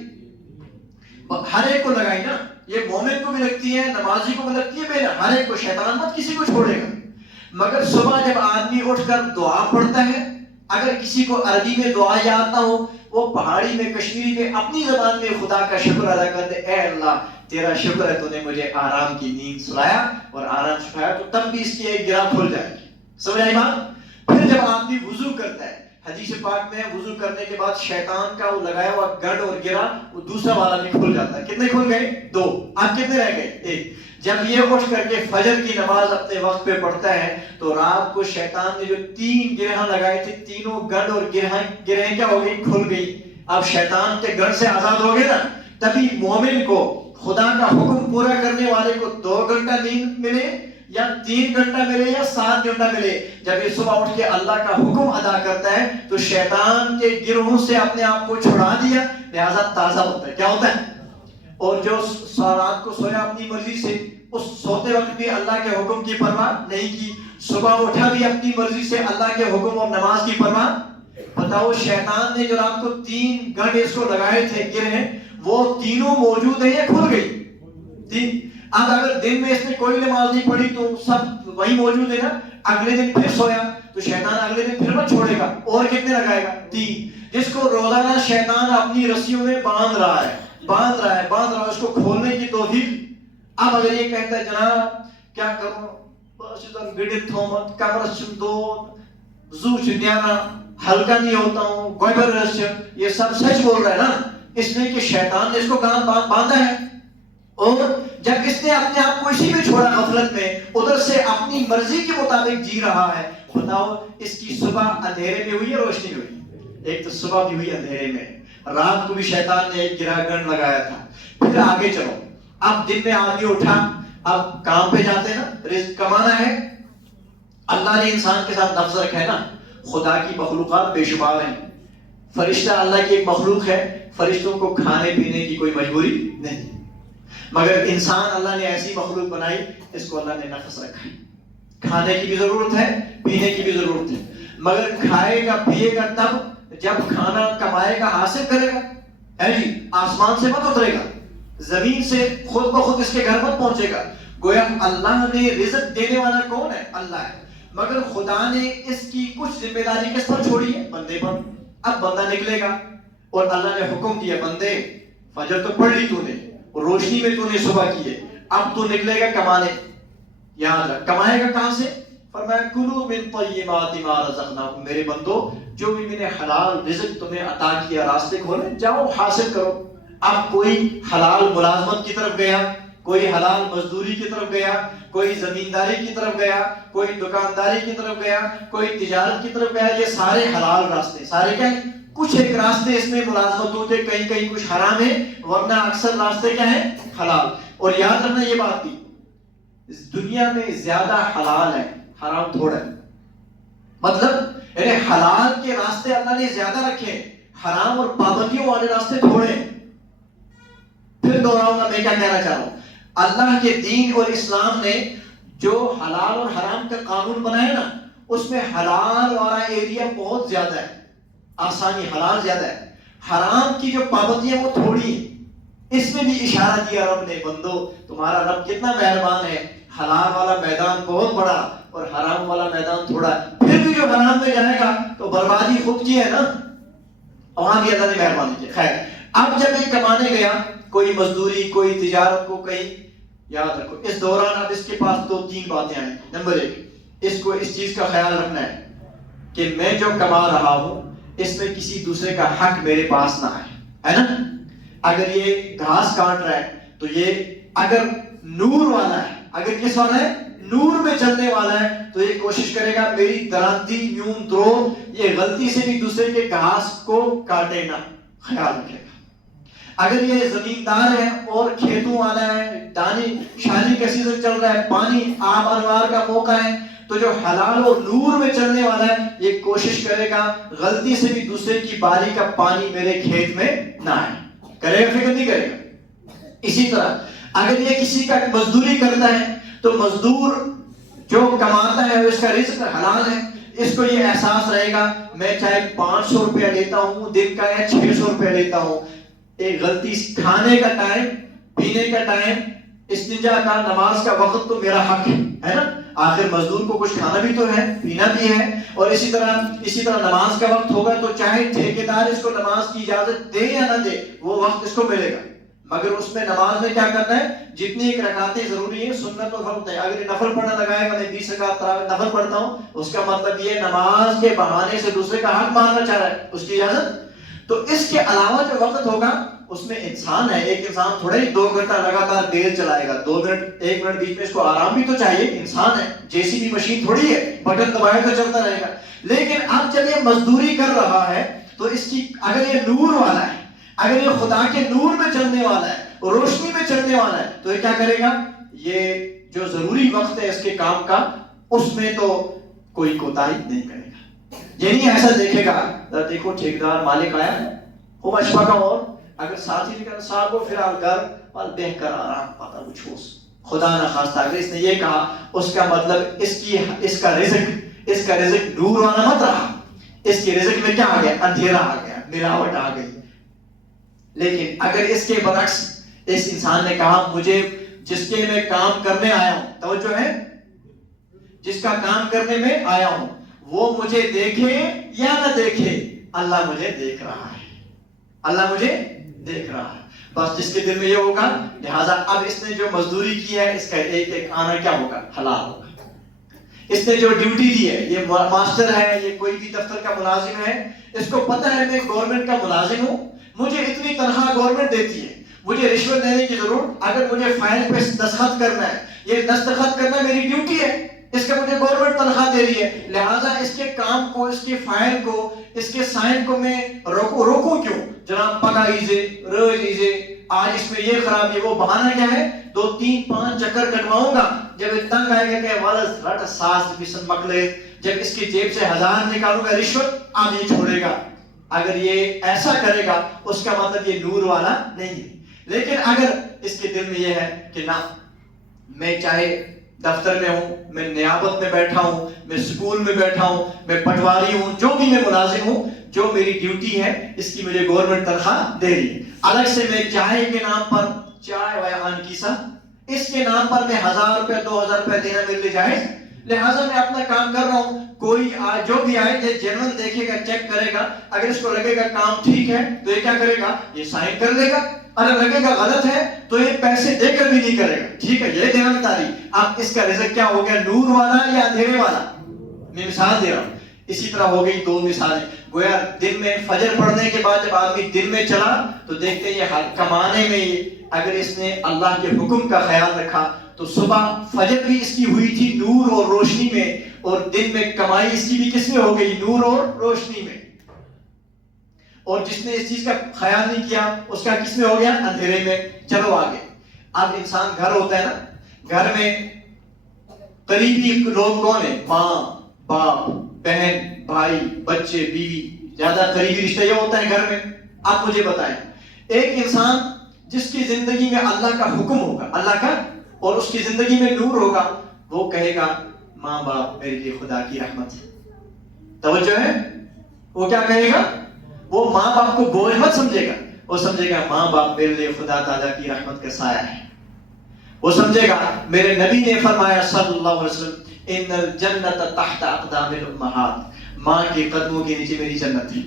ہر ایک کو لگائی نا. یہ مومن کو بھی لگتی ہے، نمازی کو بھی لگتی ہے، ہر ایک کو. شیطان مت کسی کو چھوڑے گا. مگر صبح جب آدمی اٹھ کر دعا پڑھتا ہے، اگر کسی کو عربی میں دعا یاد نہ ہو، وہ پہاڑی میں، کشمیری میں، اپنی زبان میں خدا کا شکر ادا کر دے، اے اللہ تیرا شکر ہے تو نے مجھے آرام کی نیند سلایا اور آرام سکھایا. تو تب بھی اس کی ایک گرہ کھل جائے گی. سمجھ آئی بات؟ پھر جب آدمی وضو کرتا ہے، حدیث پاک میں وضو کرنے کے بعد شیطان کا وہ لگایا ہوا گنڈ اور گرہ وہ دوسرا والا بھی کھل جاتا ہے. کتنے کھل گئے؟ 2. اب کتنے رہ گئے؟ 1. جب یہ اٹھ کر کے فجر کی نماز اپنے وقت پہ پڑھتا ہے تو رات کو شیطان نے جو 3 گرہ لگائے تھے، تینوں گنڈ اور گرہ کیا ہو گئی؟ کھل گئی. اب شیطان کے گنڈ سے آزاد ہو گئے نا. تبھی مومن کو، خدا کا حکم پورا کرنے والے کو 2 گھنٹہ نیند ملے یا 3 گھنٹہ ملے یا 7 گھنٹہ ملے، جب یہ صبح اٹھ کے اللہ کا حکم ادا کرتا ہے تو شیطان کے گروہوں سے اپنے آپ کو چھڑا دیا لہذا تازہ ہوتا ہے. کیا ہوتا ہے؟ اور جو رات کو سویا اپنی مرضی سے، اس سوتے وقت بھی اللہ کے حکم کی پرواہ نہیں کی، صبح اٹھا بھی اپنی مرضی سے اللہ کے حکم اور نماز کی پرواہ. بتاؤ شیطان نے جو رات کو 3 گنڈ اس کو لگائے تھے گرہ، وہ تینوں موجود ہیں یا کھل گئی؟ اب اگر دن میں اس نے کوئی نماز نہیں پڑھی تو سب وہی موجود ہے نا. اگلے دن پھر سویا تو شیطان اگلے دن پھر مت چھوڑے گا. اور کتنے لگائے گا؟ 3. جس کو روزانہ شیطان اپنی رسیوں میں باندھ رہا ہے، اس کو کھولنے کی توفیق. اب اگر یہ کہتا ہے جناب کیا کروں، بس ادھر گڑت تھومت کمرس چھم دود زو چنیانا ہلکا نہیں ہوتا ہوں گوبر رس، یہ سب سچ بول رہا ہے نا. اس لیے کہ شیطان نے اس کو باندھا ہے. اور جب اس نے اپنے آپ کو اسی میں چھوڑا غفلت میں، ادھر سے اپنی مرضی کے مطابق جی رہا ہے. بتاؤ اس کی صبح اندھیرے میں ہوئی یا روشنی ہوئی؟ ایک تو صبح بھی ہوئی اندھیرے میں. رات کو بھی شیطان نے ایک گرہ گنڈ لگایا تھا. پھر آگے چلو، اب دن میں آدمی اٹھا، اب کام پہ جاتے ہیں نا، رزق کمانا ہے. اللہ نے انسان کے ساتھ لفظ رکھا ہے نا، خدا کی مخلوقات بے شمار ہیں. فرشتہ اللہ کی ایک مخلوق ہے، فرشتوں کو کھانے پینے کی کوئی مجبوری نہیں، مگر انسان اللہ نے ایسی مخلوق بنائی، اس کو اللہ نے نفس رکھا ہے. کھانے کی بھی ضرورت ہے، پینے کی بھی ضرورت ہے، مگر کھائے گا پیے گا تب جب کھانا کمائے گا، حاصل کرے گا. ہے جی، آسمان سے مت اترے گا، زمین سے خود بخود اس کے گھر مت پہنچے گا. گویا اللہ نے رزق دینے والا کون ہے؟ اللہ ہے، مگر خدا نے اس کی کچھ ذمہ داری کس پر چھوڑی ہے؟ بندے پر. اب بندہ نکلے گا اور اللہ نے حکم دیا، بندے فجر تو پڑھ لی تو نے، روشنی میں تو نے صبح کی ہے، اب تو نکلے گا کمانے. یاد رکھ، کمائے گا کہاں سے؟ فرمایا کلوا من طیبات ما رزقناکم، میرے بندو جو بھی میں نے حلال رزق تمہیں عطا کیا راستے کھولے، جاؤ حاصل کرو. اب کوئی حلال ملازمت کی طرف گیا، کوئی حلال مزدوری کی طرف گیا، کوئی زمینداری کی طرف گیا، کوئی دکانداری کی طرف گیا، کوئی تجارت کی طرف گیا. یہ سارے حلال راستے، سارے کیا ہیں؟ کچھ ایک راستے اس میں ملازمتوں کے کہیں کہیں کچھ حرام ہے، ورنہ اکثر راستے کیا ہیں؟ حلال. اور یاد رکھنا یہ بات بھی، اس دنیا میں زیادہ حلال ہے، حرام تھوڑا ہے. مطلب یعنی حلال کے راستے اللہ نے زیادہ رکھے، حرام اور پابندیوں والے راستے تھوڑے. پھر دوہراؤں گا میں کیا کہنا چاہ رہا ہوں. اللہ کے دین اور اسلام نے جو حلال اور حرام کا قانون بنایا نا، اس میں حلال والا ایریا بہت زیادہ ہے، آسانی حلال زیادہ ہے، حرام کی جو پابندیاں وہ تھوڑی ہیں. اس میں بھی اشارہ دیا رب نے، بندو تمہارا رب کتنا مہربان ہے، حلال والا میدان بہت بڑا اور حرام والا میدان تھوڑا ہے. پھر بھی جو حرام میں جائے گا تو بربادی خود کی ہے نا، وہاں بھی اللہ نے مہربانی کی. خیر، اب جب یہ کمانے گیا، کوئی مزدوری، کوئی تجارت کو کہیں، یاد رکھو اس دوران اب اس کے پاس 2-3 باتیں آئیں. نمبر 1، اس کو اس چیز کا خیال رکھنا ہے کہ میں جو کما رہا ہوں اس میں کسی دوسرے کا حق میرے پاس نہ آئے، ہے نا. اگر یہ گھاس کاٹ رہا ہے تو یہ اگر نور والا ہے، اگر کس والا ہے، نور میں چلنے والا ہے، تو یہ کوشش کرے گا میری درندی یوں درو یہ غلطی سے بھی دوسرے کے گھاس کو کاٹے نہ، خیال رکھے گا. اگر یہ زمیندار ہے اور کھیتوں والا ہے، دانی شانی کا سیزن چل رہا ہے، پانی آب انوار کا موقع ہے، تو جو حلال اور نور میں چلنے والا ہے یہ کوشش کرے گا غلطی سے بھی دوسرے کی باری کا پانی میرے کھیت میں نہ آئے. کرے گا، فکر نہیں کرے گا. اسی طرح اگر یہ کسی کا مزدوری کرتا ہے تو مزدور جو کماتا ہے اس کا رزق حلال ہے، اس کو یہ احساس رہے گا میں چاہے 500 روپیہ لیتا ہوں دن کا یا 600 روپیہ لیتا ہوں، ایک غلطی کھانے کا ٹائم، پینے کا ٹائم، استنجا کا، نماز کا وقت تو میرا حق ہے نا. آخر مزدور کو کچھ کھانا بھی تو ہے، پینا بھی ہے. اور اسی طرح نماز کا وقت ہوگا تو چاہے ٹھیکیدار اس کو نماز کی اجازت دے یا نہ دے وہ وقت اس کو ملے گا. مگر اس میں نماز میں کیا کرنا ہے، جتنی ایک رکعتیں ضروری ہیں، سنت اور فرض نہیں. اگر یہ نفل پڑھنا لگائے گا، میں 20 رکعت تراویح نفل پڑھتا ہوں، اس کا مطلب یہ نماز کے بہانے سے دوسرے کا حق ماننا چاہ رہا ہے، اس کی اجازت. تو اس کے علاوہ جو وقت ہوگا اس میں انسان ہے، ایک انسان تھوڑا ہی 2 گھنٹہ لگاتار دیر چلائے گا، 2 منٹ 1 منٹ بیچ میں اس کو آرام بھی تو چاہیے. انسان ہے، جیسی بھی مشین تھوڑی ہے، بٹن دبائے تو چلتا رہے گا. لیکن اب جب یہ مزدوری کر رہا ہے تو اس کی اگر یہ نور والا ہے، اگر یہ خدا کے نور میں چلنے والا ہے، روشنی میں چلنے والا ہے، تو یہ کیا کرے گا، یہ جو ضروری وقت ہے اس کے کام کا اس میں تو کوئی کوتاہی نہیں کرے گا. یہ نہیں ایسا دیکھے گا، دیکھو ٹھیکیدار مالک آیا ہے وہ اشفا کا، اور اگر ساتھی نے کہا صاحب کو پھر آپ گھر اور بہ کر آرام پاتا وچھوس، خدا نہ خواستہ اگر اس نے یہ کہا اس کا مطلب اس کا رزق نور والا مت رہا، اس کے رزق میں کیا آ گیا، اندھیرا آ گیا، ملاوٹ آ گئی. لیکن اگر اس کے برعکس اس انسان نے کہا مجھے جس کے میں کام کرنے آیا ہوں، توجہ ہے، جس کا کام کرنے میں آیا ہوں وہ مجھے دیکھے یا نہ دیکھے اللہ مجھے دیکھ رہا ہے، اللہ مجھے دیکھ رہا ہے. بس جس کے دل میں یہ ہوگا، لہٰذا اب اس نے جو مزدوری کی ہے اس کا ایک ایک آنا کیا ہوگا، حلال ہوگا. اس نے جو ڈیوٹی دی ہے، یہ ماسٹر ہے، یہ کوئی بھی دفتر کا ملازم ہے، اس کو پتہ ہے میں گورنمنٹ کا ملازم ہوں، مجھے اتنی تنخواہ گورنمنٹ دیتی ہے، مجھے رشوت دینے کی ضرورت، اگر مجھے فائل پہ دستخط کرنا ہے، یہ دستخط کرنا میری ڈیوٹی ہے، اس کا مجھے گورنمنٹ تنخواہ دے رہی ہے، لہٰذا اس کے کام کو، اس کے فائل کو، اس کے سائن کو میں روکوں کیوں؟ جناب پگا ایزے، روز ایزے، آج اس میں یہ خرابی، وہ بہانہ کیا ہے، 2-3-5 چکر کٹواؤں گا، جب تنگ آئے گا کہ والد رٹ ساس بسن مکلے، جب اس کی جیب سے 1000 نکالوں گا رشوت، آج یہ چھوڑے گا. اگر یہ ایسا کرے گا اس کا مطلب یہ نور والا نہیں ہے. لیکن اگر اس کے دل میں یہ ہے کہ نہ، میں چاہے دفتر میں ہوں، میں نیابت میں بیٹھا ہوں، میں سکول میں بیٹھا ہوں، میں پٹواری ہوں، جو بھی میں ملازم ہوں، جو میری ڈیوٹی ہے اس کی مجھے گورنمنٹ تنخواہ دے رہی ہے. الگ سے میں چائے کے نام پر، چائے ویان کیسا، اس کے نام پر میں 1000 روپے 2000 روپے دینا میرے لیے جائز، لہٰذا میں اپنا کام کر رہا ہوں. کوئی جو بھی آئے یہ جنرل دیکھے گا، چیک کرے گا، اگر اس کو لگے گا کام ٹھیک ہے تو یہ کیا کرے گا، یہ سائن کر لے گا، اگر لگے گا غلط ہے تو یہ پیسے دے کر بھی نہیں کرے گا. ٹھیک ہے، یہ دیانتداری. اب اس کا رزق کیا ہو گیا، نور والا یا اندھیرے والا؟ میں مثال دے رہا ہوں. اسی طرح ہو گئی 2 مثالیں. گویا دن میں فجر پڑھنے کے بعد جب آدمی دن میں چلا تو دیکھتے ہیں یہ کمانے میں، اگر اس نے اللہ کے حکم کا خیال رکھا تو صبح فجر بھی اس کی ہوئی تھی نور اور روشنی میں، اور دن میں کمائی اس کی بھی کس میں ہو گئی، نور اور روشنی میں. اور جس نے اس چیز کا خیال نہیں کیا اس کا کس میں ہو گیا، اندھیرے میں. چلو آگے. اب انسان گھر ہوتا ہے نا، گھر میں قریبی لوگ کون ہیں؟ ماں، باپ، بہن، بھائی، بچے، بیوی. زیادہ قریبی رشتہ یہ ہوتا ہے گھر میں. آپ مجھے بتائیں ایک انسان جس کی زندگی میں اللہ کا حکم ہوگا، اللہ کا، اور اس کی زندگی میں نور ہوگا، وہ کہے گا ماں باپ میرے لیے خدا کی رحمت ہے. توجہ ہے؟ وہ کیا کہے گا؟ وہ ماں باپ کو بوجھ مت سمجھے گا، وہ سمجھے گا ماں باپ میرے لیے خدا تعالیٰ کی رحمت کا سایہ ہے. وہ سمجھے گا میرے نبی نے فرمایا صلی اللہ علیہ وسلم ان الجنت تحت اقدام الامہات، ماں کے قدموں کے نیچے میری جنت ہے.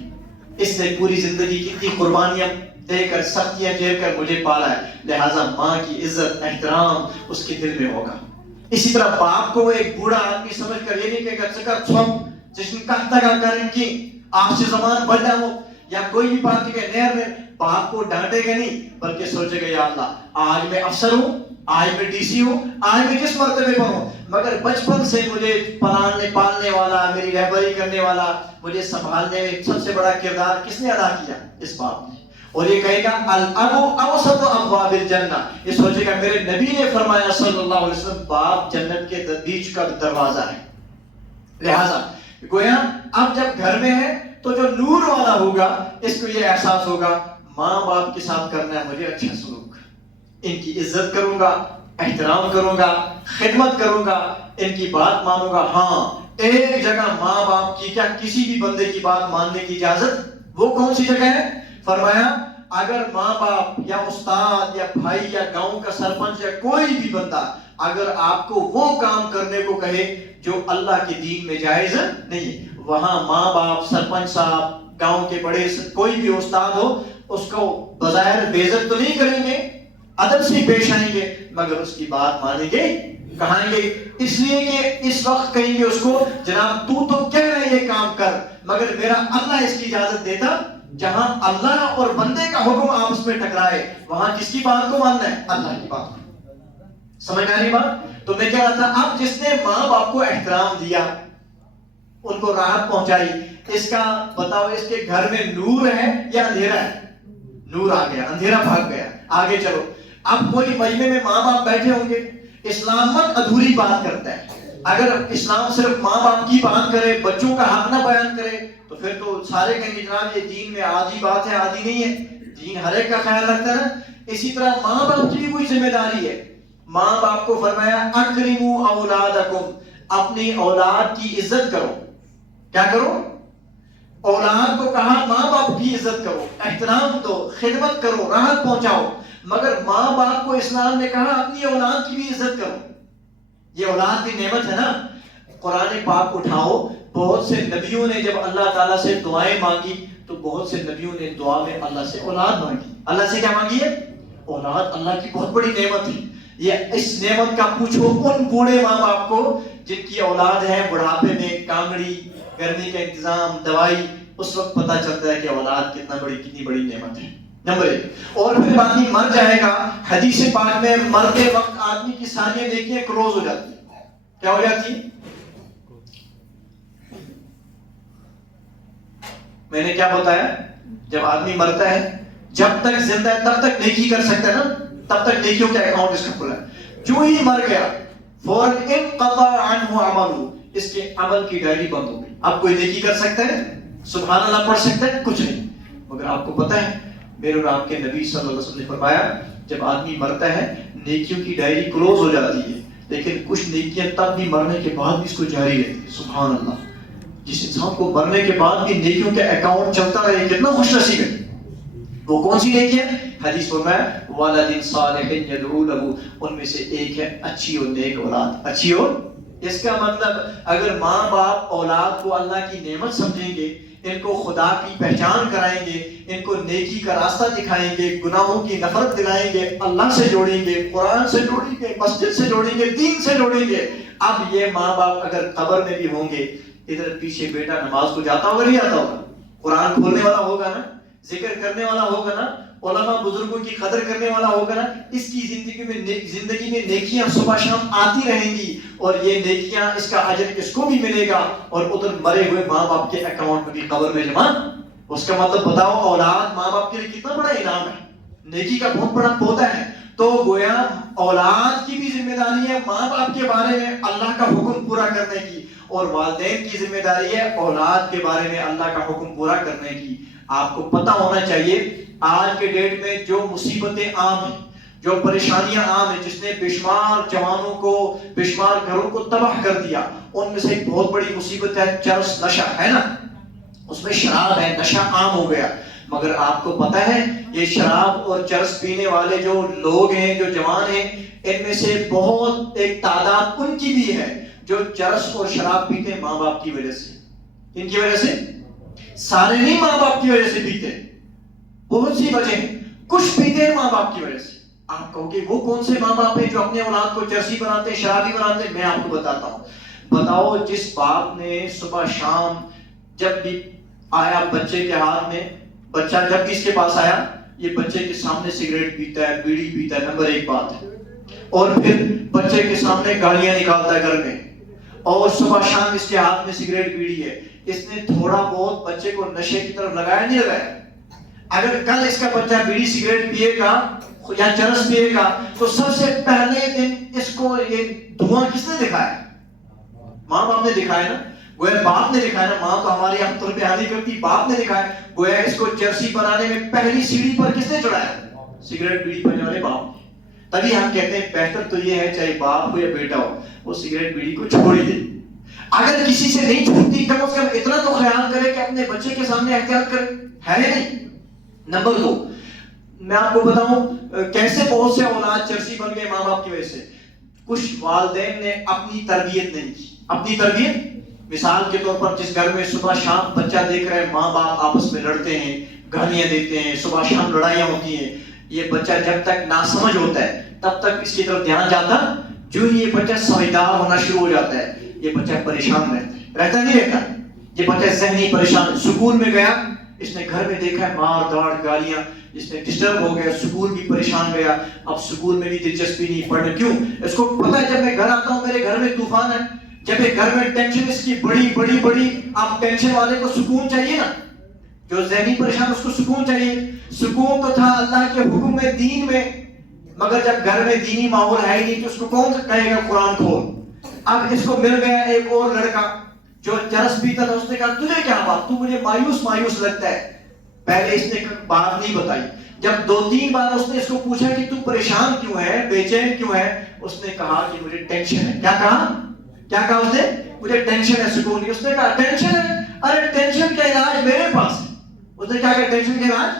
اس نے پوری زندگی کتنی قربانیاں دے کر، سختیاں جھیل کر مجھے پالا ہے، لہٰذا ماں کی عزت احترام اس کے دل میں ہوگا. اسی طرح باپ کو وہ ایک بوڑھا آدمی سمجھ کر یہ نہیں کہے گا چھوپ جس نے کہتا کریں کی آپ سے زمان بڑھ جاؤ یا کوئی بھی بات کہ نیر میں، باپ کو ڈانٹے گا نہیں، بلکہ سوچے گا یا اللہ آج میں افسر ہوں، آج میں ڈی سی ہوں، آج میں جس مرتبے پر ہوں، مگر بچپن سے مجھے پالنے والا، میری رہبری کرنے والا، مجھے سنبھالنے میں سب سے بڑا کردار کس نے ادا کیا؟ اس باپ نے. اور یہ کہے گا الاب اوسط ابواب الجنہ، یہ سوچے گا میرے نبی نے فرمایا صلی اللہ علیہ وسلم باپ جنت کے بیچ کا دروازہ ہے. لہذا گویا اب جب گھر میں ہے تو جو نور والا ہوگا اس کو یہ احساس ہوگا ماں باپ کے ساتھ کرنا ہے مجھے اچھا سلوک، ان کی عزت کروں گا، احترام کروں گا، خدمت کروں گا، ان کی بات مانوں گا. ہاں ایک جگہ ماں باپ کی کیا کسی بھی بندے کی بات ماننے کی اجازت، وہ کون سی جگہ ہے؟ فرمایا اگر ماں باپ یا استاد یا بھائی یا گاؤں کا سرپنچ یا کوئی بھی بندہ اگر آپ کو وہ کام کرنے کو کہے جو اللہ کے دین میں جائز نہیں، وہاں ماں باپ، سرپنچ صاحب، گاؤں کے بڑے، کوئی بھی استاد ہو، اس کو بظاہر بے عزت تو نہیں کریں گے، ادب سے پیش آئیں گے، مگر اس کی بات مانیں گے، کہیں گے. اس لیے کہ اس وقت کہیں گے اس کو جناب تو کہہ رہے یہ کام کر، مگر میرا اللہ اس کی اجازت دیتا. جہاں اللہ اور بندے کا حکم آپس میں ٹکرائے وہاں کس کی بات کو ماننا ہے؟ اللہ کی بات کو. سمجھ آ رہی بات؟ تو میں کہہ رہا تھا اب جس نے ماں باپ کو احترام دیا، ان کو راحت پہنچائی، اس کا بتاؤ اس کے گھر میں نور ہے یا اندھیرا ہے؟ نور آ گیا، اندھیرا بھاگ گیا. آگے چلو، اب کوئی مجمع میں ماں باپ بیٹھے ہوں گے، اسلام مت ادھوری بات کرتا ہے. اگر اسلام صرف ماں باپ کی بات کرے، بچوں کا حق نہ بیان کرے، تو پھر تو سارے کہیں گے جناب یہ دین میں آدھی بات ہے، آدھی نہیں ہے. دین ہر ایک کا خیال رکھتا ہے نا. اسی طرح ماں باپ کی بھی کوئی ذمہ داری ہے. ماں باپ کو فرمایا اکرموا اولادکم، اپنی اولاد کی عزت کرو. کیا کرو؟ اولاد کو کہا ماں باپ کی عزت کرو، احترام دو، خدمت کرو، راحت پہنچاؤ. مگر ماں باپ کو اسلام نے کہا اپنی اولاد کی بھی عزت کرو. یہ اولاد کی نعمت ہے نا. قرآن پاک اٹھاؤ، بہت سے نبیوں نے جب اللہ تعالیٰ سے دعائیں مانگی تو بہت سے نبیوں نے دعا میں اللہ سے اولاد مانگی. اللہ سے کیا مانگی ہے؟ اولاد. اللہ کی بہت بڑی نعمت ہے. یہ اس نعمت کا پوچھو ان بوڑھے ماں باپ کو جن کی اولاد ہے بڑھاپے میں، کانگڑی، گرمی کا انتظام، دوائی، اس وقت پتہ چلتا ہے کہ اولاد کتنی بڑی نعمت ہے. نمبر 1. اور پھر آدمی مر جائے گا، حدیث پاک میں مرتے وقت آدمی کی ساری نیکیاں کلوز ہو جاتی ہیں. کیا ہو جاتی ہیں؟ میں نے کیا بتایا؟ جب آدمی مرتا ہے، جب تک زندہ ہے تب تک نیکی کر سکتا ہے نا، تب تک نیکیوں کا اکاؤنٹ اس کا کھلا ہے. جو ہی مر گیا فوراً انقطع عنہ عملہ، اس کے عمل کی ڈائری بند ہو گئی. اب کوئی نیکی کر سکتا ہے؟ سبحان اللہ پڑھ سکتا ہے؟ کچھ نہیں. مگر آپ کو پتہ ہے میرے اور آپ کے نبی صلی اللہ علیہ وسلم نے فرمایا جب آدمی مرتا ہے نیکیوں کی ڈائری کلوز ہو جاتی ہے، لیکن کچھ نیکیاں تب بھی مرنے کے بعد بھی اس کو جاری رہتی ہے. سبحان اللہ. جس انسان کو مرنے کے بعد بھی نیکیوں کا اکاؤنٹ چلتا رہے کتنا خوش نصیب ہے. وہ کون سی نیکی ہے؟ حدیث فرمایا ولد صالح یدعو له، ان میں سے ایک ہے اچھی اور نیک اولاد. اچھی اور، اس کا مطلب اگر ماں باپ اولاد کو اللہ کی نعمت سمجھیں گے، ان کو خدا کی پہچان کرائیں گے، ان کو نیکی کا راستہ دکھائیں گے، گناہوں کی نفرت دلائیں گے، اللہ سے جوڑیں گے، قرآن سے جوڑیں گے، مسجد سے جوڑیں گے، دین سے جوڑیں گے. اب یہ ماں باپ اگر قبر میں بھی ہوں گے، ادھر پیچھے بیٹا نماز کو جاتا ہوگا نہیں جاتا ہوگا؟ قرآن کھولنے والا ہوگا نا، ذکر کرنے والا ہوگا نا، علماء بزرگوں کی قدر کرنے والا ہوگا نا. اس کی زندگی میں نیکیاں صبح شام آتی رہیں گی، اور یہ نیکیاں اس کا اجر اس کو بھی ملے گا، اور ادھر مرے ہوئے ماں باپ کے اکاؤنٹ میں بھی قبر میں جمع. اس کا مطلب بتاؤ اولاد ماں باپ کے لیے کتنا بڑا انعام ہے، نیکی کا بہت بڑا پودا ہے. تو گویا اولاد کی بھی ذمہ داری ہے ماں باپ کے بارے میں اللہ کا حکم پورا کرنے کی، اور والدین کی ذمہ داری ہے اولاد کے بارے میں اللہ کا حکم پورا کرنے کی۔ آپ کو پتہ ہونا چاہیے آج کے ڈیٹ میں جو مصیبتیں عام ہیں، جو پریشانیاں عام ہیں، جس نے بے شمار جوانوں کو، بے شمار گھروں کو تباہ کر دیا، ان میں سے ایک بہت بڑی مصیبت ہے چرس، نشہ، ہے نا؟ اس میں شراب ہے، نشہ عام ہو گیا۔ مگر آپ کو پتہ ہے یہ شراب اور چرس پینے والے جو لوگ ہیں، جو جوان ہیں، ان میں سے بہت ایک تعداد ان کی بھی ہے جو چرس اور شراب پیتے ماں باپ کی وجہ سے۔ ان کی وجہ سے؟ سارے نہیں ماں باپ کی وجہ سے پیتے، بہت سی وجہ ہیں، کچھ پیتے ہیں ماں باپ کی وجہ سے۔ آپ کہو گے وہ کون سے ماں باپ ہیں جو اپنے اولاد کو چرسی بناتے ہیں، شرابی بناتے ہیں؟ میں آپ کو بتاتا ہوں۔ بتاؤ جس باپ نے صبح شام جب بھی آیا بچے کے ہاتھ میں، بچہ جب بھی اس کے پاس آیا یہ بچے کے سامنے سگریٹ پیتا ہے، بیڑی پیتا ہے، نمبر ایک بات ہے، اور پھر بچے کے سامنے گالیاں نکالتا ہے گھر میں، اور صبح شام اس کے ہاتھ میں سگریٹ بیڑی ہے۔ اس نے تھوڑا بہت بچے کو نشے کی طرف لگایا نہیں لگایا؟ اگر کل اس کا بچہ بیڑی سگریٹ پیے گا یا چرس پیے گا تو سب سے پہلے دن اس کو یہ دھواں کس نے دکھایا؟ ماں باپ نے دکھایا نا، گویا باپ نے دکھایا نا، ماں تو ہماری ہم طور پہ حالی کرتی، باپ نے دکھایا، گویا اس کو چرسی بنانے میں پہلی سیڑھی پر کس نے چڑھایا؟ سگریٹ بیڑی پینے والے باپ نے۔ تبھی ہم کہتے ہیں بہتر تو یہ ہے چاہے باپ ہو یا بیٹا ہو وہ سگریٹ بیڑی کو چھوڑ ہی دے۔ اگر کسی سے نہیں چھوٹتی کم از کم اتنا تو خیال کرے کہ اپنے بچے کے سامنے احتیاط کرے، ہے نہیں؟ نمبر 2، میں آپ کو بتاؤں کیسے بہت سے اولاد چرسی بن گئے ماں باپ کی وجہ سے۔ کچھ والدین نے اپنی تربیت نہیں کی، اپنی تربیت، مثال کے طور پر جس گھر میں صبح شام بچہ دیکھ رہے ہیں ماں باپ آپس میں لڑتے ہیں، گالیاں دیتے ہیں، صبح شام لڑائیاں ہوتی ہیں، یہ بچہ جب تک ناسمجھ ہوتا ہے تب تک اس کی طرف دھیان جاتا، جو ہی یہ بچہ سمجھدار ہونا شروع ہو جاتا ہے یہ بچہ پریشان رہتا نہیں رہتا، یہ بچہ ذہنی پریشان۔ سکول میں گیا، اس نے گھر میں دیکھا ہے مار داڑ گالیاں، اس نے ڈسٹرب ہو گیا، سکول بھی پریشان گیا، اب سکول میں بھی دلچسپی نہیں پڑھنے، کیوں؟ اس کو پتہ ہے جب میں گھر آتا ہوں میرے گھر میں طوفان ہے، جب ایک گھر میں ٹینشن اس کی بڑی بڑی بڑی، اب ٹینشن والے کو سکون چاہیے نا، جو ذہنی پریشان اس کو سکون چاہیے۔ سکون تو تھا اللہ کے حکم میں، دین میں، مگر جب گھر میں دینی ماحول ہے ہی نہیں تو اس کو کون کہے گا قرآن کھول؟ اب اس کو مل گیا ایک اور لڑکا جو چرس پیتا تھا، اس نے کہا تجھے کیا بات، تو مجھے مایوس مایوس لگتا ہے۔ پہلے اس نے بات نہیں بتائی، جب 2-3 بار اس نے اس کو پوچھا کہ تو پریشان کیوں ہے، بے چین کیوں ہے، اس نے کہا کہ مجھے ٹینشن ہے۔ کیا کہا؟ کیا کہا اس نے؟ مجھے ٹینشن ہے، سکون نہیں۔ اس نے کہا ٹینشن ہے، ارے ٹینشن کا علاج میرے پاس ہے۔ اس نے کہا کہ ٹینشن کا علاج؟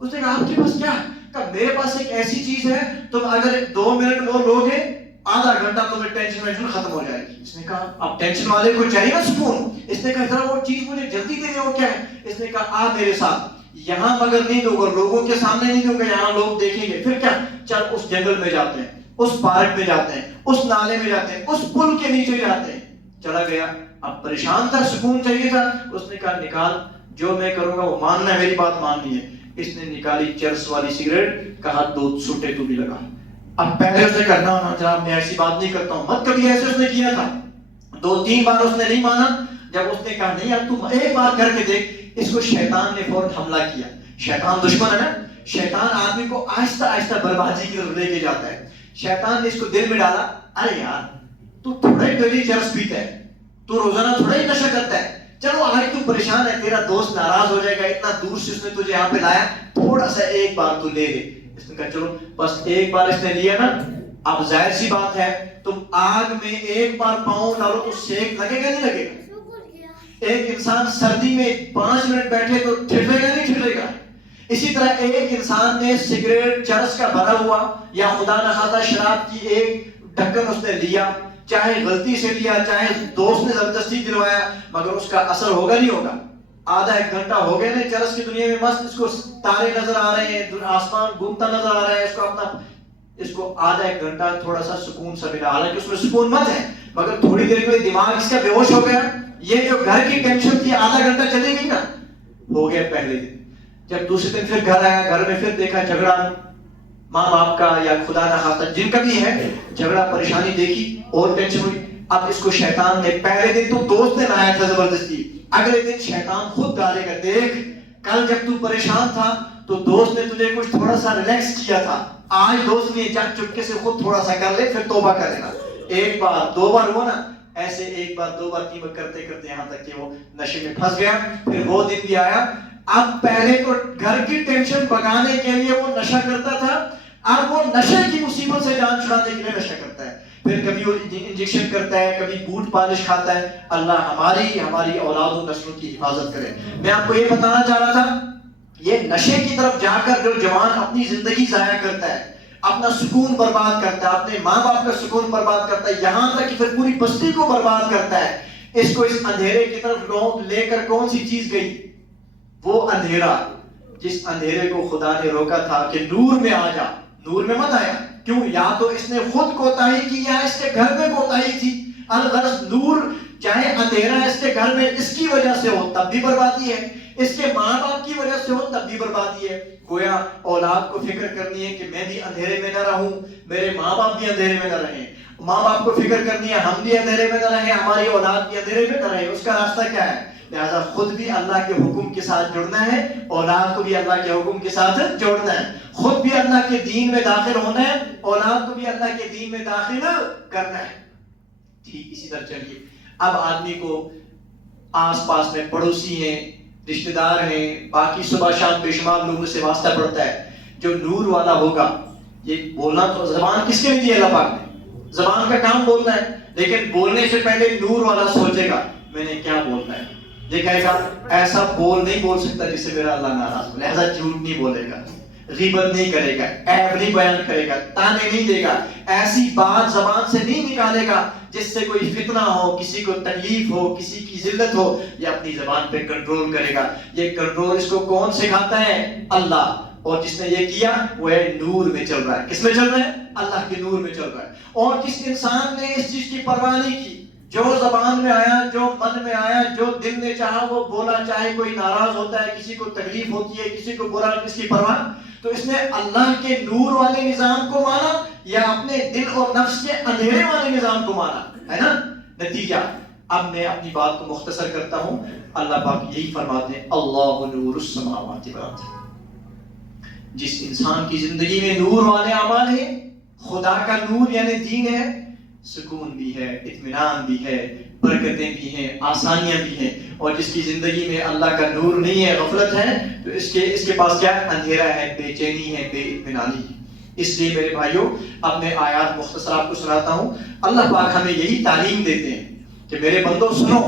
اس نے کہا آپ کے پاس کیا ہے؟ کہا میرے پاس ایک ایسی چیز ہے تم اگر 2 منٹ وہ لوگے آدھا گھنٹہ تمہیں ٹینشن ختم ہو جائے گی۔ اس نے کہا اب ٹینشن والے کو چاہیے نا سکون، اس نے کہا ذرا وہ چیز مجھے جلدی دے دے، وہ کیا ہے؟ اس نے کہا آ میرے ساتھ، یہاں مگر نہیں دوں گا، لوگوں کے سامنے نہیں دوں گا، یہاں لوگ دیکھیں گے۔ پھر کیا؟ چل اس جنگل میں جاتے ہیں، اس پارک میں جاتے ہیں، اس نالے میں جاتے ہیں، اس پل کے نیچے جاتے ہیں۔ چلا گیا، اب پریشان تھا، سکون چاہیے تھا، اس نے کہا نکال، جو میں کروں گا وہ ماننا ہے، میری بات ماننی ہے۔ اس نے نکالی چرس والی سگریٹ، کہا 2 سوٹے تو بھی لگا۔ اب پہلے اس نے کرنا ہونا جناب میں ایسی بات نہیں کرتا ہوں، مت کبھی ایسے اس نے کیا تھا۔ 2-3 بار اس نے نہیں مانا، جب اس نے کہا نہیں اب تم ایک بار کر کے دیکھ، اس کو شیطان نے فوراً حملہ کیا۔ شیطان دشمن ہے نا، شیطان آدمی کو آہستہ آہستہ بربادی کی طرف لے کے جاتا ہے۔ شیطان نے اس کو دل میں ڈالا، ارے یار تو تھوڑا ہی ڈیلی چرس پیتا ہے، تو روزانہ تھوڑا ہی نشہ کرتا ہے، چلو آج تو پریشان ہے، تیرا دوست ناراض ہو جائے گا، اتنا دور سے اس نے تجھے یہاں پہ لایا، تھوڑا سا ایک بار تو لے لے۔ اس نے کہا چلو بس ایک بار اس نے لیا نا، اب ظاہر سی بات ہے تم آگ میں ایک بار پاؤں ڈالو تو سیک لگے گا نہیں لگے گا؟ ایک انسان سردی میں 5 منٹ بیٹھے تو ٹھٹرے گا نہیں ٹھٹرے گا؟ اسی طرح ایک انسان نے سگریٹ چرس کا بھرا ہوا یا خدا نخواستہ شراب کی ایک ڈھکن اس نے لیا، چاہے غلطی سے لیا چاہے دوست نے زبردستی دلوایا، مگر اس کا اثر ہوگا نہیں ہوگا؟ آدھا 1 گھنٹہ ہو گئے نا چرس کی دنیا میں مست، اس کو تارے نظر آ رہے ہیں، آسمان گھومتا نظر آ رہا ہے، اس کو آدھا 1 گھنٹہ تھوڑا سا سکون سا ملا، حالانکہ اس میں سکون مت ہے، مگر تھوڑی دیر کے لیے دماغ اس کا بے ہوش ہو گیا۔ یہ جو گھر کی ٹینشن تھی آدھا گھنٹہ چلے گی نا، ہو گیا پہلے دن۔ جب دوسرے دن پھر گھر آیا، گھر میں پھر دیکھا جھگڑا ماں باپ کا یا خدا نخواستہ جن کا بھی ہے، جھگڑا پریشانی دیکھی اور ٹینشن ہوئی۔ اب اس کو شیطان نے پہلے دن تو دوست نے لایا تھا زبردستی، اگلے دن شیطان خود ڈالے گا، دیکھ کل جب تو پریشان تھا تو دوست نے تجھے کچھ تھوڑا سا ریلیکس کیا تھا، آج دوست نے جا چپکے سے خود تھوڑا سا کر لے پھر توبہ کر لینا. ایک بار دو بار ہوا نا, ایسے ایک بار دو بار تین بار کرتے کرتے یہاں تک کہ وہ نشے میں پھنس گیا. پھر وہ دن بھی آیا, اب پہلے تو گھر کی ٹینشن بھگانے کے لیے وہ نشہ کرتا تھا, اب وہ نشے کی مصیبت سے جان چھڑانے کے لیے نشہ کرتا ہے. پھر کبھی وہ انجیکشن کرتا ہے, کبھی بوٹ پالش کھاتا ہے. اللہ ہماری اولاد و نسلوں کی حفاظت کرے. میں آپ کو یہ بتانا چاہ رہا تھا, یہ نشے کی طرف جا کر جو جوان اپنی زندگی ضائع کرتا ہے, اپنا سکون برباد کرتا ہے, اپنے ماں باپ کا سکون برباد کرتا ہے, یہاں تک کہ پھر پوری بستی کو برباد کرتا ہے, اس کو اس اندھیرے کی طرف لوگ لے کر کون سی چیز گئی؟ وہ اندھیرا جس اندھیرے کو خدا نے روکا تھا کہ نور میں آ جا, نور میں مت آیا. کیوں؟ یا تو اس نے خود کوتاہی کی یا اس کے گھر میں کوتاہی تھی. الغرض نور چاہے اندھیرا اس کے گھر میں اس کی وجہ سے ہو تب بھی بربادی ہے, اس کے ماں باپ کی وجہ سے ہو تب بھی بربادی ہے. گویا اولاد کو فکر کرنی ہے کہ میں بھی اندھیرے میں نہ رہوں, میرے ماں باپ بھی اندھیرے میں نہ رہیں. ماں باپ کو فکر کرنی ہے ہم بھی اندھیرے میں نہ رہیں, ہماری اولاد بھی اندھیرے میں نہ رہے. اس کا راستہ کیا ہے؟ لہذا خود بھی اللہ کے حکم کے ساتھ جڑنا ہے, اولاد کو بھی اللہ کے حکم کے ساتھ جوڑنا ہے. خود بھی اللہ کے دین میں داخل ہونا ہے, اولاد کو بھی اللہ کے دین میں داخل کرنا ہے. ٹھیک اسی طرح چلیے, اب آدمی کو آس پاس میں پڑوسی ہیں, رشتہ دار ہیں, باقی صبح شام بے شمار لوگوں سے واسطہ پڑتا ہے. جو نور والا ہوگا, یہ بولنا تو زبان کس کے لیے دی اللہ پاک نے؟ زبان کا کام بولنا ہے, لیکن بولنے سے پہلے نور والا سوچے گا میں نے کیا بولنا ہے. یہ کہے گا ایسا بول نہیں بول سکتا جس سے میرا اللہ ناراض ہو, لہذا جھوٹ نہیں بولے گا, غیبت نہیں کرے گا, عیب نہیں بیان کرے گا, تانے نہیں دے گا, ایسی بات زبان سے نہیں نکالے گا جس سے کوئی فتنہ ہو, کسی کو تکلیف ہو, کسی کی ذلت ہو. یہ اپنی زبان پہ کنٹرول کرے گا. یہ کنٹرول اس کو کون سکھاتا ہے؟ اللہ. اور جس نے یہ کیا وہ ہے نور میں چل رہا ہے. کس میں چل رہا ہے؟ اللہ کے نور میں چل رہا ہے. اور جس انسان نے اس چیز کی پرواہ نہیں کی, جو زبان میں آیا, جو من میں آیا, جو دل نے چاہا وہ بولا, چاہے کوئی ناراض ہوتا ہے, کسی کو تکلیف ہوتی ہے, کسی کو برا, کس کی پرواہ, تو اس نے اللہ کے نور والے نظام کو مانا یا اپنے دل اور نفس کے اندھیرے والے نظام کو مانا, ہے نا نتیجہ. اب میں اپنی بات کو مختصر کرتا ہوں. اللہ پاک یہی فرماتے ہیں اللہ نور السماوات والارض. جس انسان کی زندگی میں نور والے اعمال ہیں, خدا کا نور یعنی دین ہے, سکون بھی ہے, اطمینان بھی ہے, برکتیں بھی ہیں, آسانیاں بھی ہیں. اور جس کی زندگی میں اللہ کا نور نہیں ہے, غفلت ہے, تو اس کے پاس کیا ہے؟ اندھیرا ہے, بے چینی ہے, بے اطمینانی ہے. اس لیے میرے بھائیوں, اب میں آیات مختصر آپ کو سناتا ہوں. اللہ پاک ہمیں یہی تعلیم دیتے ہیں کہ میرے بندوں سنو,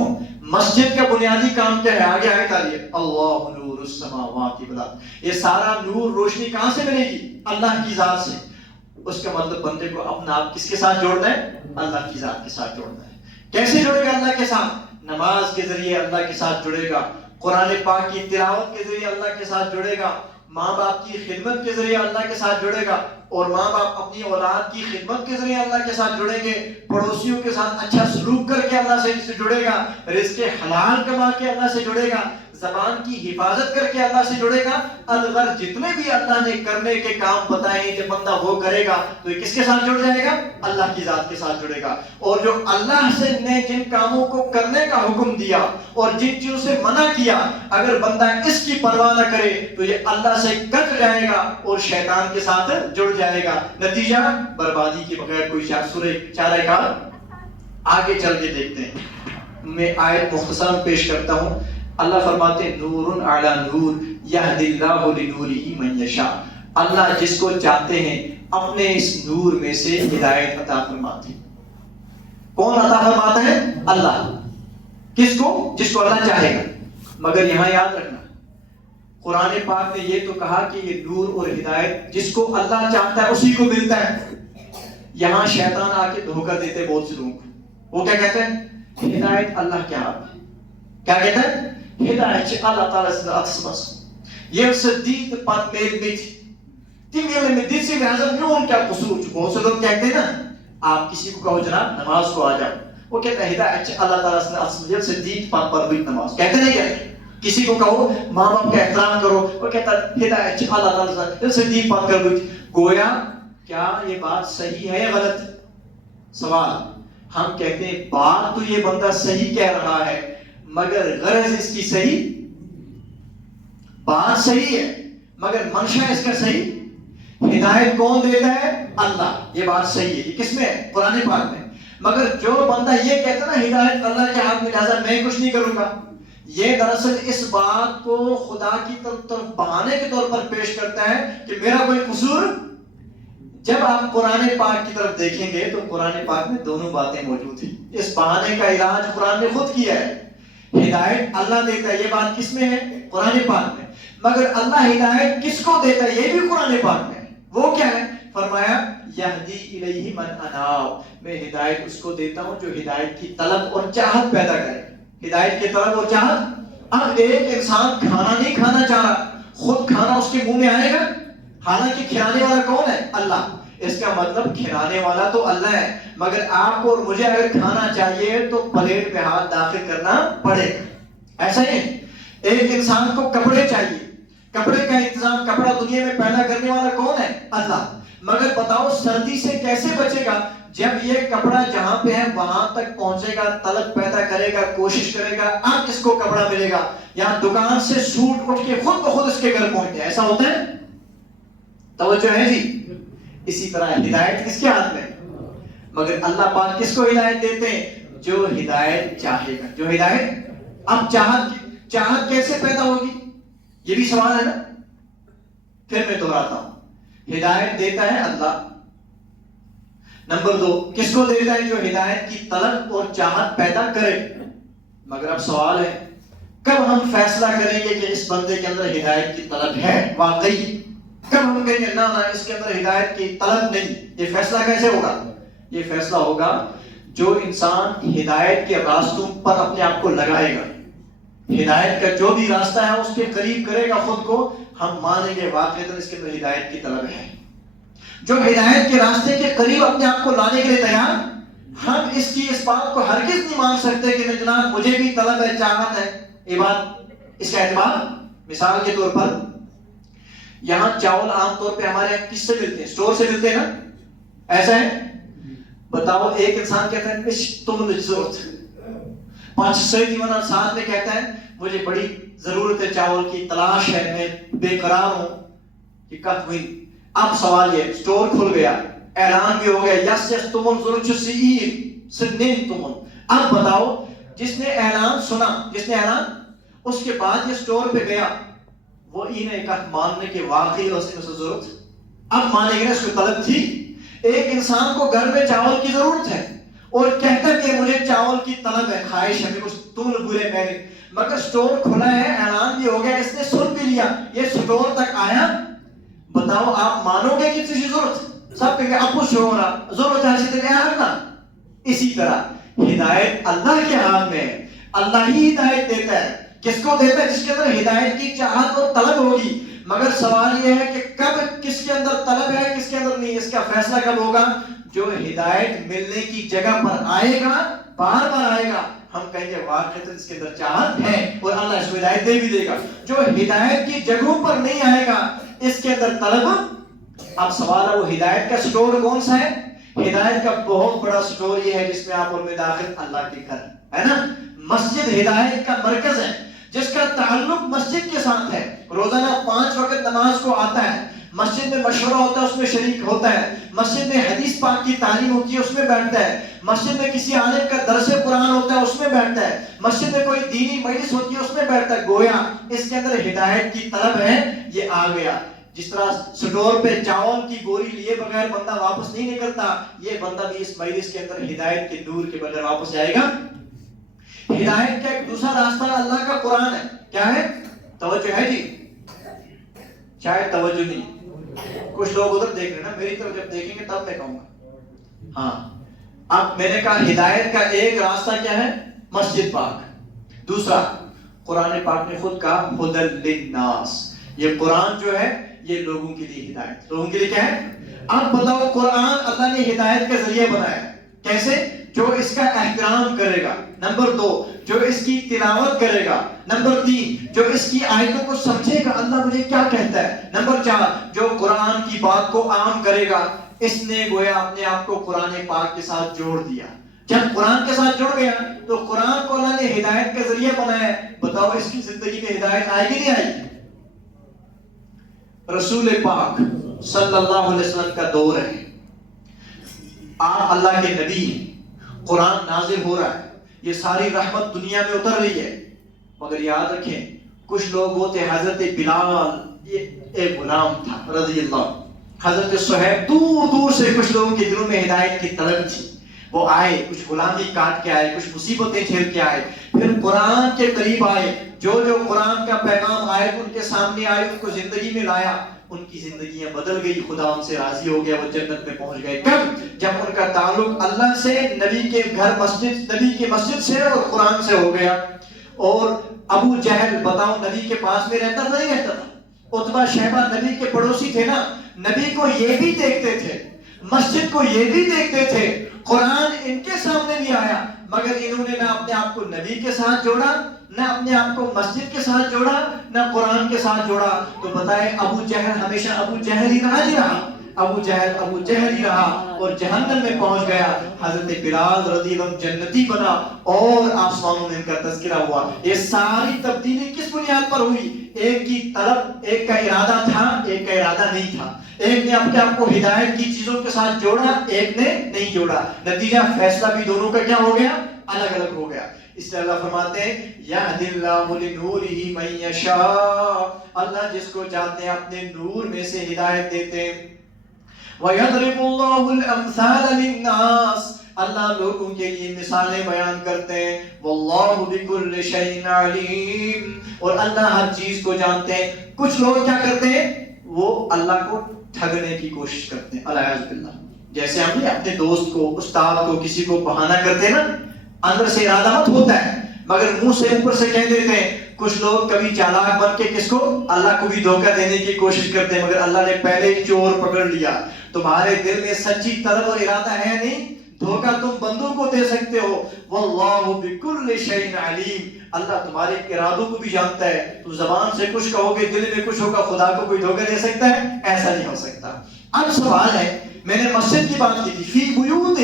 مسجد کا بنیادی کام کیا ہے؟ آگے آئے تعلیم اللہ نور السماوات والارض. یہ سارا نور روشنی کہاں سے ملے گی؟ اللہ کی ذات سے. اس کا مطلب بندے کو اپنا آپ کس کے ساتھ جوڑنا ہے؟ اللہ کی ذات کے ساتھ جوڑنا ہے. کیسے جڑے گا اللہ کے ساتھ؟ نماز کے ذریعے اللہ کے ساتھ جڑے گا, قرآن پاک کی تلاوت کے ذریعے اللہ کے ساتھ جڑے گا, ماں باپ کی خدمت کے ذریعے اللہ کے ساتھ جڑے گا, اور ماں باپ اپنی اولاد کی خدمت کے ذریعے اللہ کے ساتھ جڑیں گے, پڑوسیوں کے ساتھ اچھا سلوک کر کے اللہ سے جڑے گا, رزق حلال کما کے اللہ سے جڑے گا, زبان کی حفاظت کر کے اللہ سے جڑے گا. الغرض جتنے بھی اللہ نے کرنے کے کام بتائے ہیں کہ بندہ وہ کرے گا تو یہ کس کے ساتھ جڑ جائے گا؟ اللہ کی ذات کے ساتھ جڑے گا. اور جو اللہ سے نے جن کاموں کو کرنے کا حکم دیا اور جن چیزوں سے منع کیا, اگر بندہ اس کی پرواہ نہ کرے تو یہ اللہ سے کٹ جائے گا اور شیطان کے ساتھ جڑ جائے گا. نتیجہ بربادی کے بغیر کوئی چارہ کار. آگے چل کے دیکھتے ہیں. میں آیت مختصر پیش کرتا ہوں. اللہ فرماتے ہیں نور علی نور یہدی اللہ لنورہ من یشاء. اللہ جس کو چاہتے ہیں اپنے اس نور میں سے ہدایت عطا فرماتے ہیں. کون عطا فرماتا ہے؟ اللہ. کس کو؟ جس کو اللہ چاہے گا. مگر یہاں یاد رکھنا, قرآن پاک نے یہ تو کہا کہ یہ نور اور ہدایت جس کو اللہ چاہتا ہے اسی کو ملتا ہے. یہاں شیطان آ کے دھوکہ دیتے بہت سے لوگوں کو. وہ کیا کہتے ہیں؟ ہدایت اللہ کے ہاتھ میں. کیا کہتے ہیں؟ ہدایت اللہ تعالیٰ سے atmaz. یہ صدیق پات میل بیت تم یہ میں دیسی لہذا نون کیا قصور. بہت سے لوگ کہتے ہیں نا, آپ کسی کو کہو جناب نماز کو آ جاؤ, وہ کہتا ہے ہدایت اللہ تعالیٰ سے atmaz. یہ صدیق پات پر بیت نماز کہتے نہیں کہتے. کسی کو کہو ماں باپ کا احترام کرو, وہ کہتا ہے ہدایت اللہ تعالیٰ سے صدیق پات کر بیت. گویا کیا یہ بات صحیح ہے یا غلط؟ سوال. ہم کہتے ہیں بات تو یہ بندہ صحیح کہہ رہا ہے مگر غرض اس کی صحیح, بات صحیح ہے مگر منشا اس کا صحیح. ہدایت کون دیتا ہے؟ اللہ. یہ بات صحیح ہے. یہ کس میں ہے؟ قرآن پاک میں. مگر جو بندہ یہ کہتا ہے نا ہدایت اللہ کے ہاتھ میں لہذا میں کچھ نہیں کروں گا، یہ دراصل اس بات کو خدا کی طرف بہانے کے طور پر پیش کرتا ہے کہ میرا کوئی قصور. جب آپ قرآن پاک کی طرف دیکھیں گے تو قرآن پاک میں دونوں باتیں موجود ہیں. اس بہانے کا علاج قرآن نے خود کیا ہے. ہدایت اللہ دیتا ہے، یہ بات کس میں ہے؟ قرآن پاک میں. مگر اللہ ہدایت کس کو دیتا ہے؟ یہ بھی قرآن پاک میں ہے. وہ کیا ہے؟ فرمایا یہدی الیہ من اناب، میں ہدایت اس کو دیتا ہوں جو ہدایت کی طلب اور چاہت پیدا کرے. ہدایت کی طلب اور چاہت. اب ایک انسان کھانا نہیں کھانا چاہ رہا، خود کھانا اس کے منہ میں آئے گا؟ حالانکہ کھلانے والا کون ہے؟ اللہ. اس کا مطلب کھلانے والا تو اللہ ہے، مگر آپ کو اور مجھے اگر کھانا چاہیے تو پلیٹ میں ہاتھ داخل کرنا پڑے گا. ایسا ہی ایک انسان کو کپڑے چاہیے، کپڑے کا انتظام، کپڑا دنیا میں پیدا کرنے والا کون ہے؟ اللہ. مگر بتاؤ سردی سے کیسے بچے گا؟ جب یہ کپڑا جہاں پہ ہے وہاں تک پہنچے گا، طلب پیدا کرے گا، کوشش کرے گا، اب اس کو کپڑا ملے گا. یا دکان سے سوٹ اٹھ کے خود بخود اس کے گھر پہنچ جائے. ایسا ہوتا ہے؟ توجہ ہے جی؟ اسی طرح ہدایت کس کے ہاتھ میں؟ مگر اللہ پاک کس کو ہدایت دیتے ہیں؟ جو ہدایت چاہے گا. جو ہدایت. اب چاہت کیسے پیدا ہوگی؟ یہ بھی سوال ہے نا. پھر میں دہراتا ہوں، ہدایت دیتا ہے اللہ. نمبر 2 کس کو دیتا ہے؟ جو ہدایت کی طلب اور چاہت پیدا کرے. مگر اب سوال ہے کب ہم فیصلہ کریں گے کہ اس بندے کے اندر ہدایت کی طلب ہے واقعی؟ کب ہم کہیں گے نہ اس کے اندر ہدایت کی طلب نہیں؟ یہ فیصلہ کیسے ہوگا؟ یہ فیصلہ ہوگا جو انسان ہدایت کے راستوں پر اپنے آپ کو لگائے گا، ہدایت کا جو بھی راستہ ہے اس کے قریب کرے گا خود کو، ہم مانیں گے واقعی اس کے اندر ہدایت کی طلب ہے. جو ہدایت کے راستے کے قریب اپنے آپ کو لانے کے لیے تیار، ہم اس بات کو ہرگز نہیں مان سکتے کہ جناب مجھے بھی طلب ہے، چاہت ہے. یہ بات اس کا اعتبار مثال کے طور پر یہاں چاول عام طور پہ ہمارے یہاں کس سے ملتے ہیں؟ اسٹور سے ملتے ہیں نا. ایسا ہے؟ بتاؤ ایک انسان کہتا ہے تم مجھے ضرورت ہے، 5-6 دیوانہ ساتھ میں کہتا ہے مجھے بڑی ضرورت ہے، چاول کی تلاش ہے، میں بے قرار ہوں. یہ کب ہوئی؟ اب سوال یہ، اسٹور کھل گیا، اعلان بھی ہو گیا یس تمن ضرورت سنین تمن. اب بتاؤ جس نے اعلان سنا، جس نے اعلان، اس کے بعد یہ اسٹور پہ گیا، وہ ایک ماننے کے واقعی اس نے ضرورت، اب مانے گا اس کو طلب تھی. ایک انسان کو گھر میں چاول کی ضرورت ہے اور کہتا کہ مجھے چاول کی طلب ہے، خواہش ہے، کچھ تم برے میں نے، مگر اسٹور کھلا ہے، اعلان بھی ہو گیا، اس نے سن بھی لیا، یہ اسٹور تک آیا. بتاؤ آپ مانو گے کہ کسی ضرورت؟ سب کہیں گے اب کچھ ہو رہا ضرورت ہے، اسی طرح نا. اسی طرح ہدایت اللہ کے ہاتھ میں ہے، اللہ ہی ہدایت دیتا ہے. کس کو دیتا ہے؟ جس کے اندر ہدایت کی چاہت اور طلب ہوگی. مگر سوال یہ ہے کہ کب کس کے اندر طلب ہے، کس کے اندر نہیں. اس کا فیصلہ کب ہوگا؟ جو ہدایت ملنے کی جگہ پر آئے گا، بار بار آئے گا، ہم کہیں گے واقعی اس کے اندر چاہت ہے اور اللہ اس کو ہدایت دے بھی دے گا. جو ہدایت کی جگہوں پر نہیں آئے گا، اس کے اندر طلب. اب سوال ہے وہ ہدایت کا سٹور کون سا ہے؟ ہدایت کا بہت بڑا سٹور یہ ہے جس میں آپ اور میں داخل اللہ کے گھر ہے نا. مسجد ہدایت کا مرکز ہے جس کا تعلق مسجد کے ساتھ ہے. روزانہ 5 وقت نماز کو آتا ہے، مسجد میں مشورہ ہوتا ہے اس میں شریک ہوتا ہے، مسجد میں حدیث پاک کی تعلیم ہوتی ہے اس میں بیٹھتا ہے، مسجد میں کسی عالم کا درس قرآن ہوتا ہے اس میں بیٹھتا ہے، مسجد میں کوئی دینی مجلس ہوتی ہے اس میں بیٹھتا ہے. گویا اس کے اندر ہدایت کی طلب ہے، یہ آ گیا. جس طرح سٹور پہ چاول کی بوری لیے بغیر بندہ واپس نہیں نکلتا، یہ بندہ بھی اس مجلس کے اندر ہدایت کے نور کے بغیر واپس جائے گا. ہدایت کا ایک دوسرا راستہ اللہ کا قرآن ہے. کیا ہے؟ توجہ ہے جی؟ شاید توجہ نہیں. کچھ لوگ ادھر دیکھ رہے ہیں نا، میری طرف جب دیکھیں گے تب میں کہوں گا. ہاں اب میں نے کہا ہدایت کا ایک راستہ کیا ہے؟ مسجد پاک. دوسرا قرآن پاک نے خود کہا ہدی للناس، یہ قرآن جو ہے یہ لوگوں کے لیے ہدایت. لوگوں کے لیے کیا ہے؟ اب بتاؤ قرآن اللہ نے ہدایت کا ذریعہ بنایا. کیسے؟ جو اس کا احترام کرے گا، نمبر 2 جو اس کی تلاوت کرے گا، نمبر 3 جو اس کی آیتوں کو سمجھے گا اللہ مجھے کیا کہتا ہے، نمبر 4 جو قرآن کی بات کو عام کرے گا. اس نے گویا اپنے آپ کو قرآن پاک کے ساتھ جوڑ دیا. جب قرآن کے ساتھ جڑ گیا تو قرآن کو اللہ نے ہدایت کا ذریعہ بنایا ہے. بتاؤ اس کی زندگی میں ہدایت آئے گی نہیں آئے گی؟ رسول پاک صلی اللہ علیہ وسلم کا دور ہے، آپ اللہ کے نبی ہیں، قرآن نازل ہو رہا ہے، یہ ساری رحمت دنیا میں اتر رہی ہے، مگر یاد رکھیں کچھ لوگ وہ تھے، حضرت بلال یہ ایک غلام تھا رضی اللہ، حضرت صہیب دور دور سے کچھ لوگوں کے دلوں میں ہدایت کی طلب تھی، وہ آئے، کچھ غلامی کاٹ کے آئے، کچھ مصیبتیں جھیل کے آئے، پھر قرآن کے قریب آئے، جو قرآن کا پیغام آئے ان کے سامنے آئے، ان کو زندگی میں لایا، ان کی زندگیاں بدل گئی، خدا ان سے راضی ہو گیا، وہ جنت میں پہنچ گئے۔ کب؟ جب ان کا تعلق اللہ سے، نبی کے گھر مسجد، نبی کی مسجد سے اور قرآن سے ہو گیا۔ اور ابو جہل بتاؤ نبی کے پاس میں رہتا تھا نہیں رہتا تھا؟ عتبہ شیبہ نبی کے پڑوسی تھے نا، نبی کو یہ بھی دیکھتے تھے، مسجد کو یہ بھی دیکھتے تھے، قرآن ان کے سامنے بھی آیا، مگر انہوں نے نہ اپنے آپ کو نبی کے ساتھ جوڑا، نہ اپنے آپ کو مسجد کے ساتھ جوڑا، نہ قرآن کے ساتھ جوڑا۔ تو بتائیں ابو جہل ہمیشہ ابو جہل ہی رہا، ابو جہل ہی رہا اور جہنم میں پہنچ گیا۔ حضرت بلال رضی اللہ عنہ جنتی بنا اور آسمانوں میں ان کا تذکرہ ہوا۔ یہ ساری تبدیلی کس بنیاد پر ہوئی؟ ایک کی طلب، ایک کا ارادہ تھا، ایک کا ارادہ نہیں تھا، ایک نے اپنے آپ کو ہدایت کی چیزوں کے ساتھ جوڑا، ایک نے نہیں جوڑا، نتیجہ فیصلہ بھی دونوں کا کیا ہو گیا؟ الگ الگ ہو گیا۔ اس لیے اللہ فرماتے ہیں یہدی اللہ لنورہ من یشاء، اللہ جس کو چاہتے ہیں اپنے نور میں سے ہدایت دیتے ہیں۔ وَيَضْرِبُ اللَّهُ الْأَمْثَالَ لِلنَّاسِ، اللہ لوگوں کے لیے مثالیں بیان کرتے ہیں۔ وَاللَّهُ بِكُلِّ شَيْءٍ عَلِيمٌ، اور اللہ ہر چیز کو جانتے ہیں۔ کچھ لوگ کیا کرتے ہیں؟ وہ اللہ کو ٹھگنے کی کوشش کرتے ہیں، الیاذ باللہ۔ جیسے ہم اپنے دوست کو، استاد کو، کسی کو بہانہ کرتے ہیں نا، اندر سے ارادہ مت ہوتا ہے مگر منہ سے اوپر سے کہہ دیتے ہیں۔ کچھ لوگ کبھی چالاک بن کے کس کو؟ اللہ کو بھی دھوکہ دینے کی کوشش کرتے ہیں، مگر اللہ نے پہلے ہی چور پکڑ لیا۔ تمہارے دل میں سچی طلب اور ارادہ ہے نہیں، دھوکہ تم بندوں کو دے سکتے ہو۔ واللہ بکل شیء علیم، اللہ تمہارے ارادوں کو بھی جانتا ہے۔ تو زبان سے کچھ کہو گے، دل میں کچھ ہوگا، خدا کو کوئی دھوکہ دے سکتا ہے؟ ایسا نہیں ہو سکتا۔ اب سوال ہے، میں نے مسجد کی بات کی تھی، فی بیوت،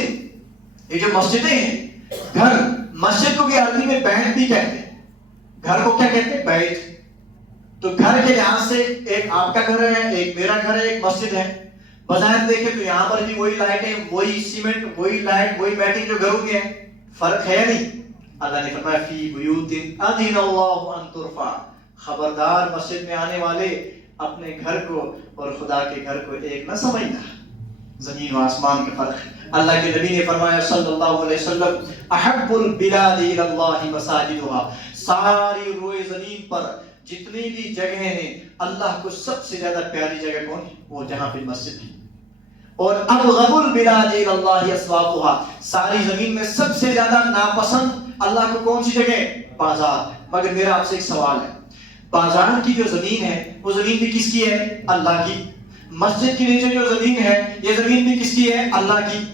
یہ جو مسجدیں ہیں، گھر، مسجد کو بھی عربی میں بیت بھی کہتے ہیں۔ گھر کو کیا کہتے ہیں؟ بیت۔ تو گھر کے لحاظ سے ایک آپ کا گھر ہے، ایک میرا گھر ہے، ایک مسجد ہے۔ بظاہر دیکھیں تو یہاں پر بھی وہی لائٹیں، وہی سیمنٹ، وہی لائٹ، وہی میٹنگ جو گھروں میں ہے، فرق ہے نہیں۔ اللہ نے فرمایا فی بیوت اذن اللہ ان ترفع، خبردار مسجد میں آنے والے اپنے گھر کو اور خدا کے گھر کو ایک نہ سمجھنا، زمین و آسمان کے فرق ہے۔ اللہ کے نبی نے فرمایا صلی اللہ علیہ وسلم احب البلاد الی اللہ مساجدها، ساری روئے زمین پر جتنی بھی جگہیں ہیں اللہ کو سب سے زیادہ پیاری جگہ کون ہے؟ وہ جہاں پہ مسجد ہے۔ اور ابغض البلاد الی اللہ اسواقها، ساری زمین میں سب سے زیادہ ناپسند اللہ کو کون سی جگہ؟ بازار۔ مگر میرا آپ سے ایک سوال ہے، بازار کی جو زمین ہے وہ زمین بھی کس کی ہے؟ اللہ کی۔ مسجد کے نیچے جو زمین ہے یہ زمین بھی کس کی ہے؟ اللہ کی۔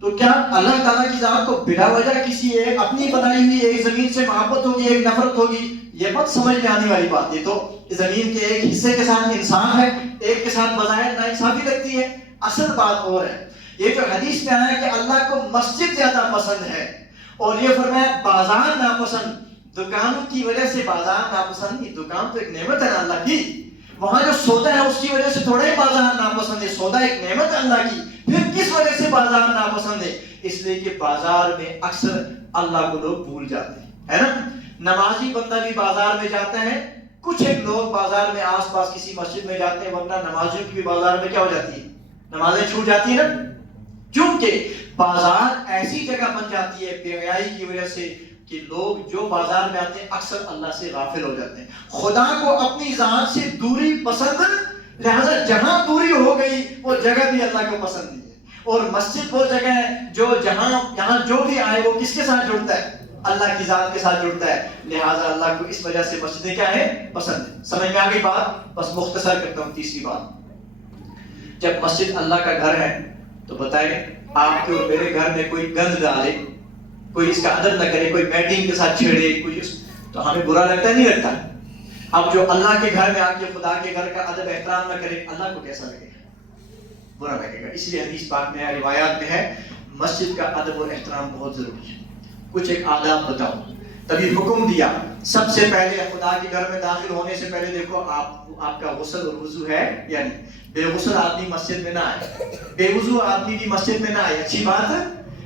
تو کیا اللہ تعالیٰ کی ذات کو بلا وجہ کسی ایک اپنی بنائی ہوئی ایک زمین سے محبت ہوگی، ایک نفرت ہوگی؟ یہ مت سمجھ میں آنے والی بات۔ یہ تو زمین کے ایک حصے کے ساتھ انسان ہے، ایک کے ساتھ بظاہر ناانصافی لگتی ہے، اصل بات اور ہے۔ یہ جو حدیث میں آیا کہ اللہ کو مسجد زیادہ پسند ہے اور یہ فرمایا بازار ناپسند، دکانوں کی وجہ سے بازار ناپسند نہیں، دکان تو ایک نعمت ہے اللہ کی، وہاں جو سودا ہے اس کی وجہ سے تھوڑا ہی بازار ناپسند ہے، سودا ایک نعمت ہے اللہ کی، پھر کس وجہ سے بازار ناپسند ہے؟ اس لیے کہ بازار میں اکثر اللہ کو لوگ بھول جاتے ہیں، ہے نا؟ نمازی بندہ بھی بازار میں جاتا ہے، کچھ ایک لوگ بازار میں آس پاس کسی مسجد میں جاتے ہیں، ورنہ نمازیوں کی بھی بازار میں کیا ہو جاتی ہے؟ نمازیں چھوٹ جاتی ہیں نا، کیونکہ بازار ایسی جگہ بن جاتی ہے بے حیائی کی وجہ سے کہ لوگ جو بازار میں آتے ہیں اکثر اللہ سے غافل ہو جاتے ہیں، خدا کو اپنی ذات سے دوری پسند، لہذا جہاں دوری ہو گئی وہ جگہ بھی اللہ کو پسند نہیں ہے۔ اور مسجد وہ جگہ ہے جو یہاں جو بھی آئے وہ کس کے ساتھ جڑتا ہے؟ اللہ کی ذات کے ساتھ جڑتا ہے، لہذا اللہ کو اس وجہ سے مسجدیں کیا ہے؟ پسند ہے۔ سمجھ میں آ گئی بات؟ بس مختصر کرتا ہوں تیسری بات، جب مسجد اللہ کا گھر ہے تو بتائیں آپ کے اور میرے گھر میں کوئی گند ڈالے، کوئی اس کا ادب نہ کرے، کوئی میٹنگ کے ساتھ چھیڑے، کوئی تو ہمیں برا لگتا نہیں لگتا؟ اب جو اللہ کے گھر میں آ کے خدا کے گھر کا ادب احترام نہ کرے، اللہ کو کیسا لگے گا؟ برا لگے گا۔ اس لیے حدیث پاک میں روایات میں ہے مسجد کا ادب اور احترام بہت ضروری ہے۔ کچھ ایک آداب بتاؤ۔ تبھی حکم دیا سب سے پہلے خدا کے گھر میں داخل ہونے سے پہلے دیکھو آپ کا غسل اور وضو ہے یا نہیں. بے غسل آدمی مسجد میں نہ آئے, بے وضو آدمی بھی مسجد میں نہ آئے, اچھی بات ہے.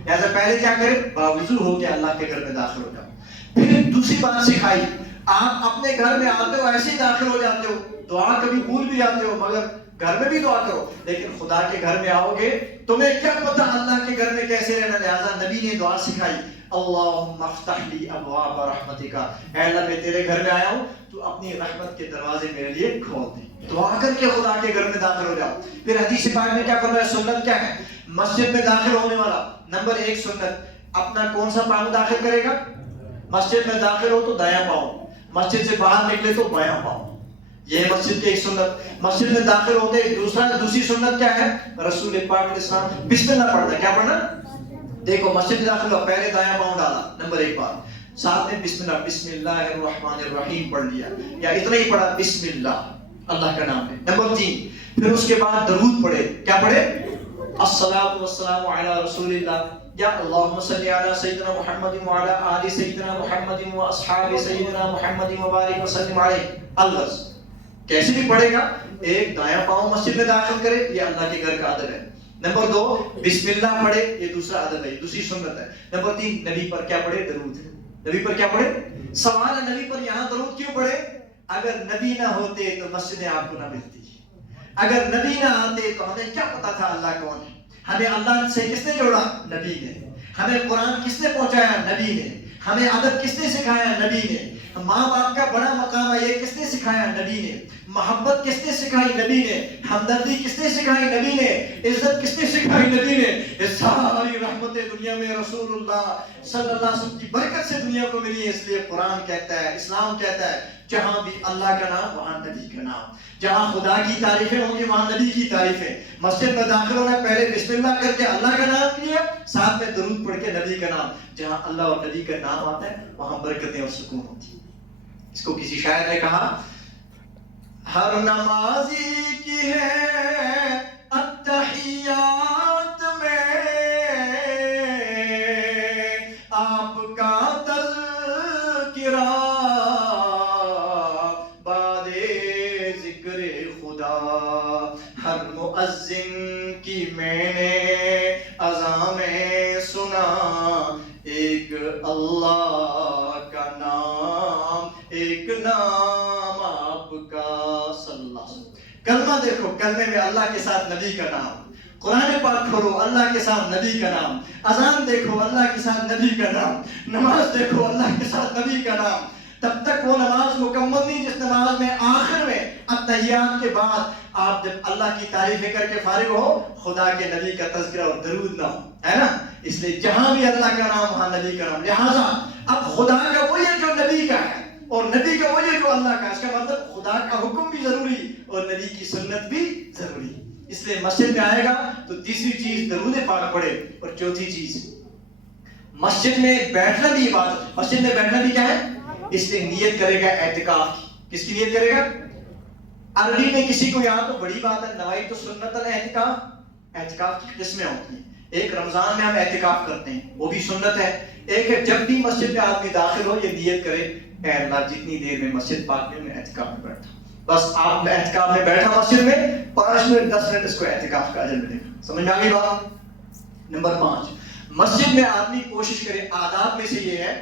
لہٰذا پہلے کیا کرے, باوضو ہو کے اللہ کے گھر میں داخل ہو جاؤ. پھر دوسری بات سکھائی, آپ اپنے گھر میں آتے ہو ایسے ہی داخل ہو جاتے ہو, دعا کبھی بھول بھی جاتے ہو, مگر گھر میں بھی دعا کرو. لیکن خدا کے گھر میں آؤ گے, تمہیں کیا پتا اللہ کے گھر میں کیسے رہنا. لہٰذا نبی نے دعا سکھائی, اللہم افتح لی ابواب رحمتک, اے اللہ میں تیرے گھر میں آیا ہوں, تو اپنی رحمت کے دروازے میرے لیے کھول دے. دعا کر کے خدا کے گھر میں داخل ہو جاؤ. پھر حدیث پاک میں کیا فرمایا, سنت کیا ہے مسجد میں داخل ہونے والا. نمبر 1 سنت, اپنا کون سا پاؤں داخل کرے گا. مسجد میں داخل ہو تو دایاں پاؤں, مسجد سے باہر نکلے تو بایاں پاؤں. یہ مسجد کی ایک سنت. مسجد میں داخل ہوتے دوسری سنت کیا ہے, رسول پاک علیہ السلام بسم اللہ پڑھنا. کیا پڑھنا, دیکھو مسجد میں داخل ہو پہلے دایاں پاؤں ڈالا, نمبر 1 بات. ساتھ میں بسم اللہ الرحمن الرحیم پڑھ لیا, یا اتنا ہی پڑھا بسم اللہ, اللہ کا نام ہے. نمبر 3, پھر اس کے بعد درود پڑھے. کیا پڑھے, الصلاۃ والسلام علی رسول اللہ, یا اللہم صلی علی سیدنا محمد وعلی آل سیدنا محمد واصحاب سیدنا محمد وبارک وسلم علیہ. الغرض کیسے بھی پڑھے گا, ایک دایاں پاؤں مسجد میں داخل کرے, یہ اللہ کے گھر کا ادب ہے. نمبر 2 بسم اللہ پڑھے, یہ دوسرا ادب ہے, دوسری سنت ہے. نمبر 3 نبی پر کیا پڑھے, درود. نبی پر کیا پڑھے, سوال ہے نبی پر یہاں درود کیوں پڑھے. اگر نبی نہ ہوتے تو مسجدیں آپ کو نہ ملتی, اگر نبی نہ آتے تو ہمیں کیا پتا تھا اللہ کون ہے. ہمیں اللہ سے کس نے جوڑا, نبی نے. ہمیں قرآن کس نے پہنچایا, نبی نے. ہمیں ادب کس نے سکھایا, نبی نے. ماں باپ کا بڑا مقام ہے, یہ کس نے سکھایا, نبی نے. محبت کس نے سکھائی, نبی نے. ہمدردی کس نے سکھائی, نبی نے. عزت کس نے سکھائی, نبی نے. یہ ساری رحمتیں دنیا میں رسول اللہ صلی اللہ علیہ وسلم کی برکت سے دنیا کو ملی ہے. اس لیے قرآن کہتا ہے, اسلام کہتا ہے, جہاں بھی اللہ کا نام وہاں نبی کا نام, جہاں خدا کی تعریفیں ہوں گی وہاں نبی کی تعریفیں. مسجد میں داخل ہونا پہلے بسم اللہ کر کے اللہ کا نام لیا, ساتھ میں درود پڑھ کے نبی کا نام. جہاں اللہ اور نبی کا نام آتا ہے وہاں برکتیں اور سکون ہوتی. اس کو کسی شاعر نے کہا, ہر نمازی کی ہے التحیات میں آپ کا تذکرہ, بعد ذکر خدا. ہر مؤذن کی میں نے اذان میں سنا, ایک اللہ کا نام, ایک نام آپ کا صلی اللہ علیہ وسلم. کلمہ دیکھو, کلمے میں اللہ کے ساتھ نبی کا نام. قرآن پاک پڑھو, اللہ کے ساتھ نبی کا نام. اذان دیکھو, اللہ کے ساتھ نبی کا نام. نماز دیکھو, اللہ کے ساتھ نبی کا نام. تب تک وہ نماز مکمل نہیں جس نماز میں آخر میں التحیات کے بعد آپ جب اللہ کی تعریفیں کر کے فارغ ہو, خدا کے نبی کا تذکرہ اور درود نہ ہو, ہے نا. اس لیے جہاں بھی اللہ کا نام وہاں نبی کا نام. لہٰذا اب خدا کا وہ ہے جو نبی کا ہے, اور نبی کا وہ ہے جو اللہ کا. اس کا مطلب خدا کا حکم بھی ضروری اور نبی کی سنت بھی ضروری. اس لیے مسجد میں آئے گا تو تیسری چیز درود پاک پڑھے, اور چوتھی چیز مسجد میں بیٹھنا بھی عبادت. مسجد میں بیٹھنا بھی کیا ہے, اس لیے نیت کرے گا اعتکاف کی. کس کی نیت کرے گا, عربی میں کسی کو یاد تو بڑی بات ہے, نوائت سنت الاعتکاف. اعتکاف کی قسمیں ہوتی ہیں, ایک رمضان میں ہم اعتکاف کرتے ہیں, وہ بھی سنت ہے. ایک ہے جب بھی مسجد میں آدمی داخل ہو یہ نیت کرے, اے اللہ جتنی دیر میں مسجد پاک میں اعتکاف میں بیٹھا, بس آپ اعتکاف میں بیٹھا مسجد میں 5 منٹ 10 منٹ اس کو اعتکاف کا اجر ملے گا. سمجھ میں آ گئی بات. نمبر 5, مسجد میں آدمی کوشش کرے, آداب میں سے یہ ہے,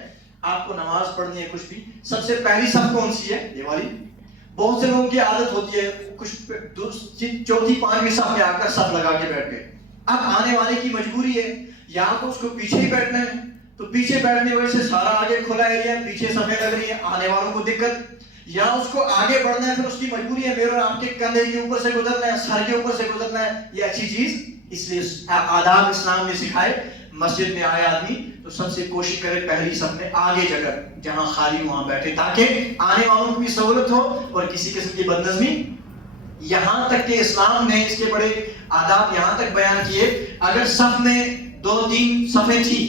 آپ کو نماز پڑھنی ہے کچھ بھی, سب سے پہلی صف کون سی ہے, یہ والی. بہت سے لوگوں کی عادت ہوتی ہے کچھ چوتھی 5ویں صف میں آ کر صف لگا کے بیٹھ گئے. اب آنے والے کی مجبوری ہے, یا تو اس کو پیچھے ہی بیٹھنا ہے, تو پیچھے بیٹھنے کی وجہ سے سارا آگے کھلا ایریا ہے, پیچھے صفیں لگ رہی ہیں, آنے والوں کو دقت. یا اس کو آگے بڑھنا ہے, پھر اس کی مجبوری ہے میرے اور آپ کے کندھے کے اوپر سے گزرنا ہے, سر کے اوپر سے گزرنا ہے, یہ اچھی چیز. اس لیے آداب اسلام نے سکھائے. مسجد میں آئے آدمی تو سب سے کوشش کرے پہلی صف میں آگے جگہ جہاں خالی وہاں بیٹھے, تاکہ آنے والوں کو بھی سہولت ہو اور کسی قسم کی بدنظمی. یہاں تک کہ اسلام نے اس کے بڑے آداب یہاں تک بیان کیے, اگر صف میں 2-3 صفیں تھی,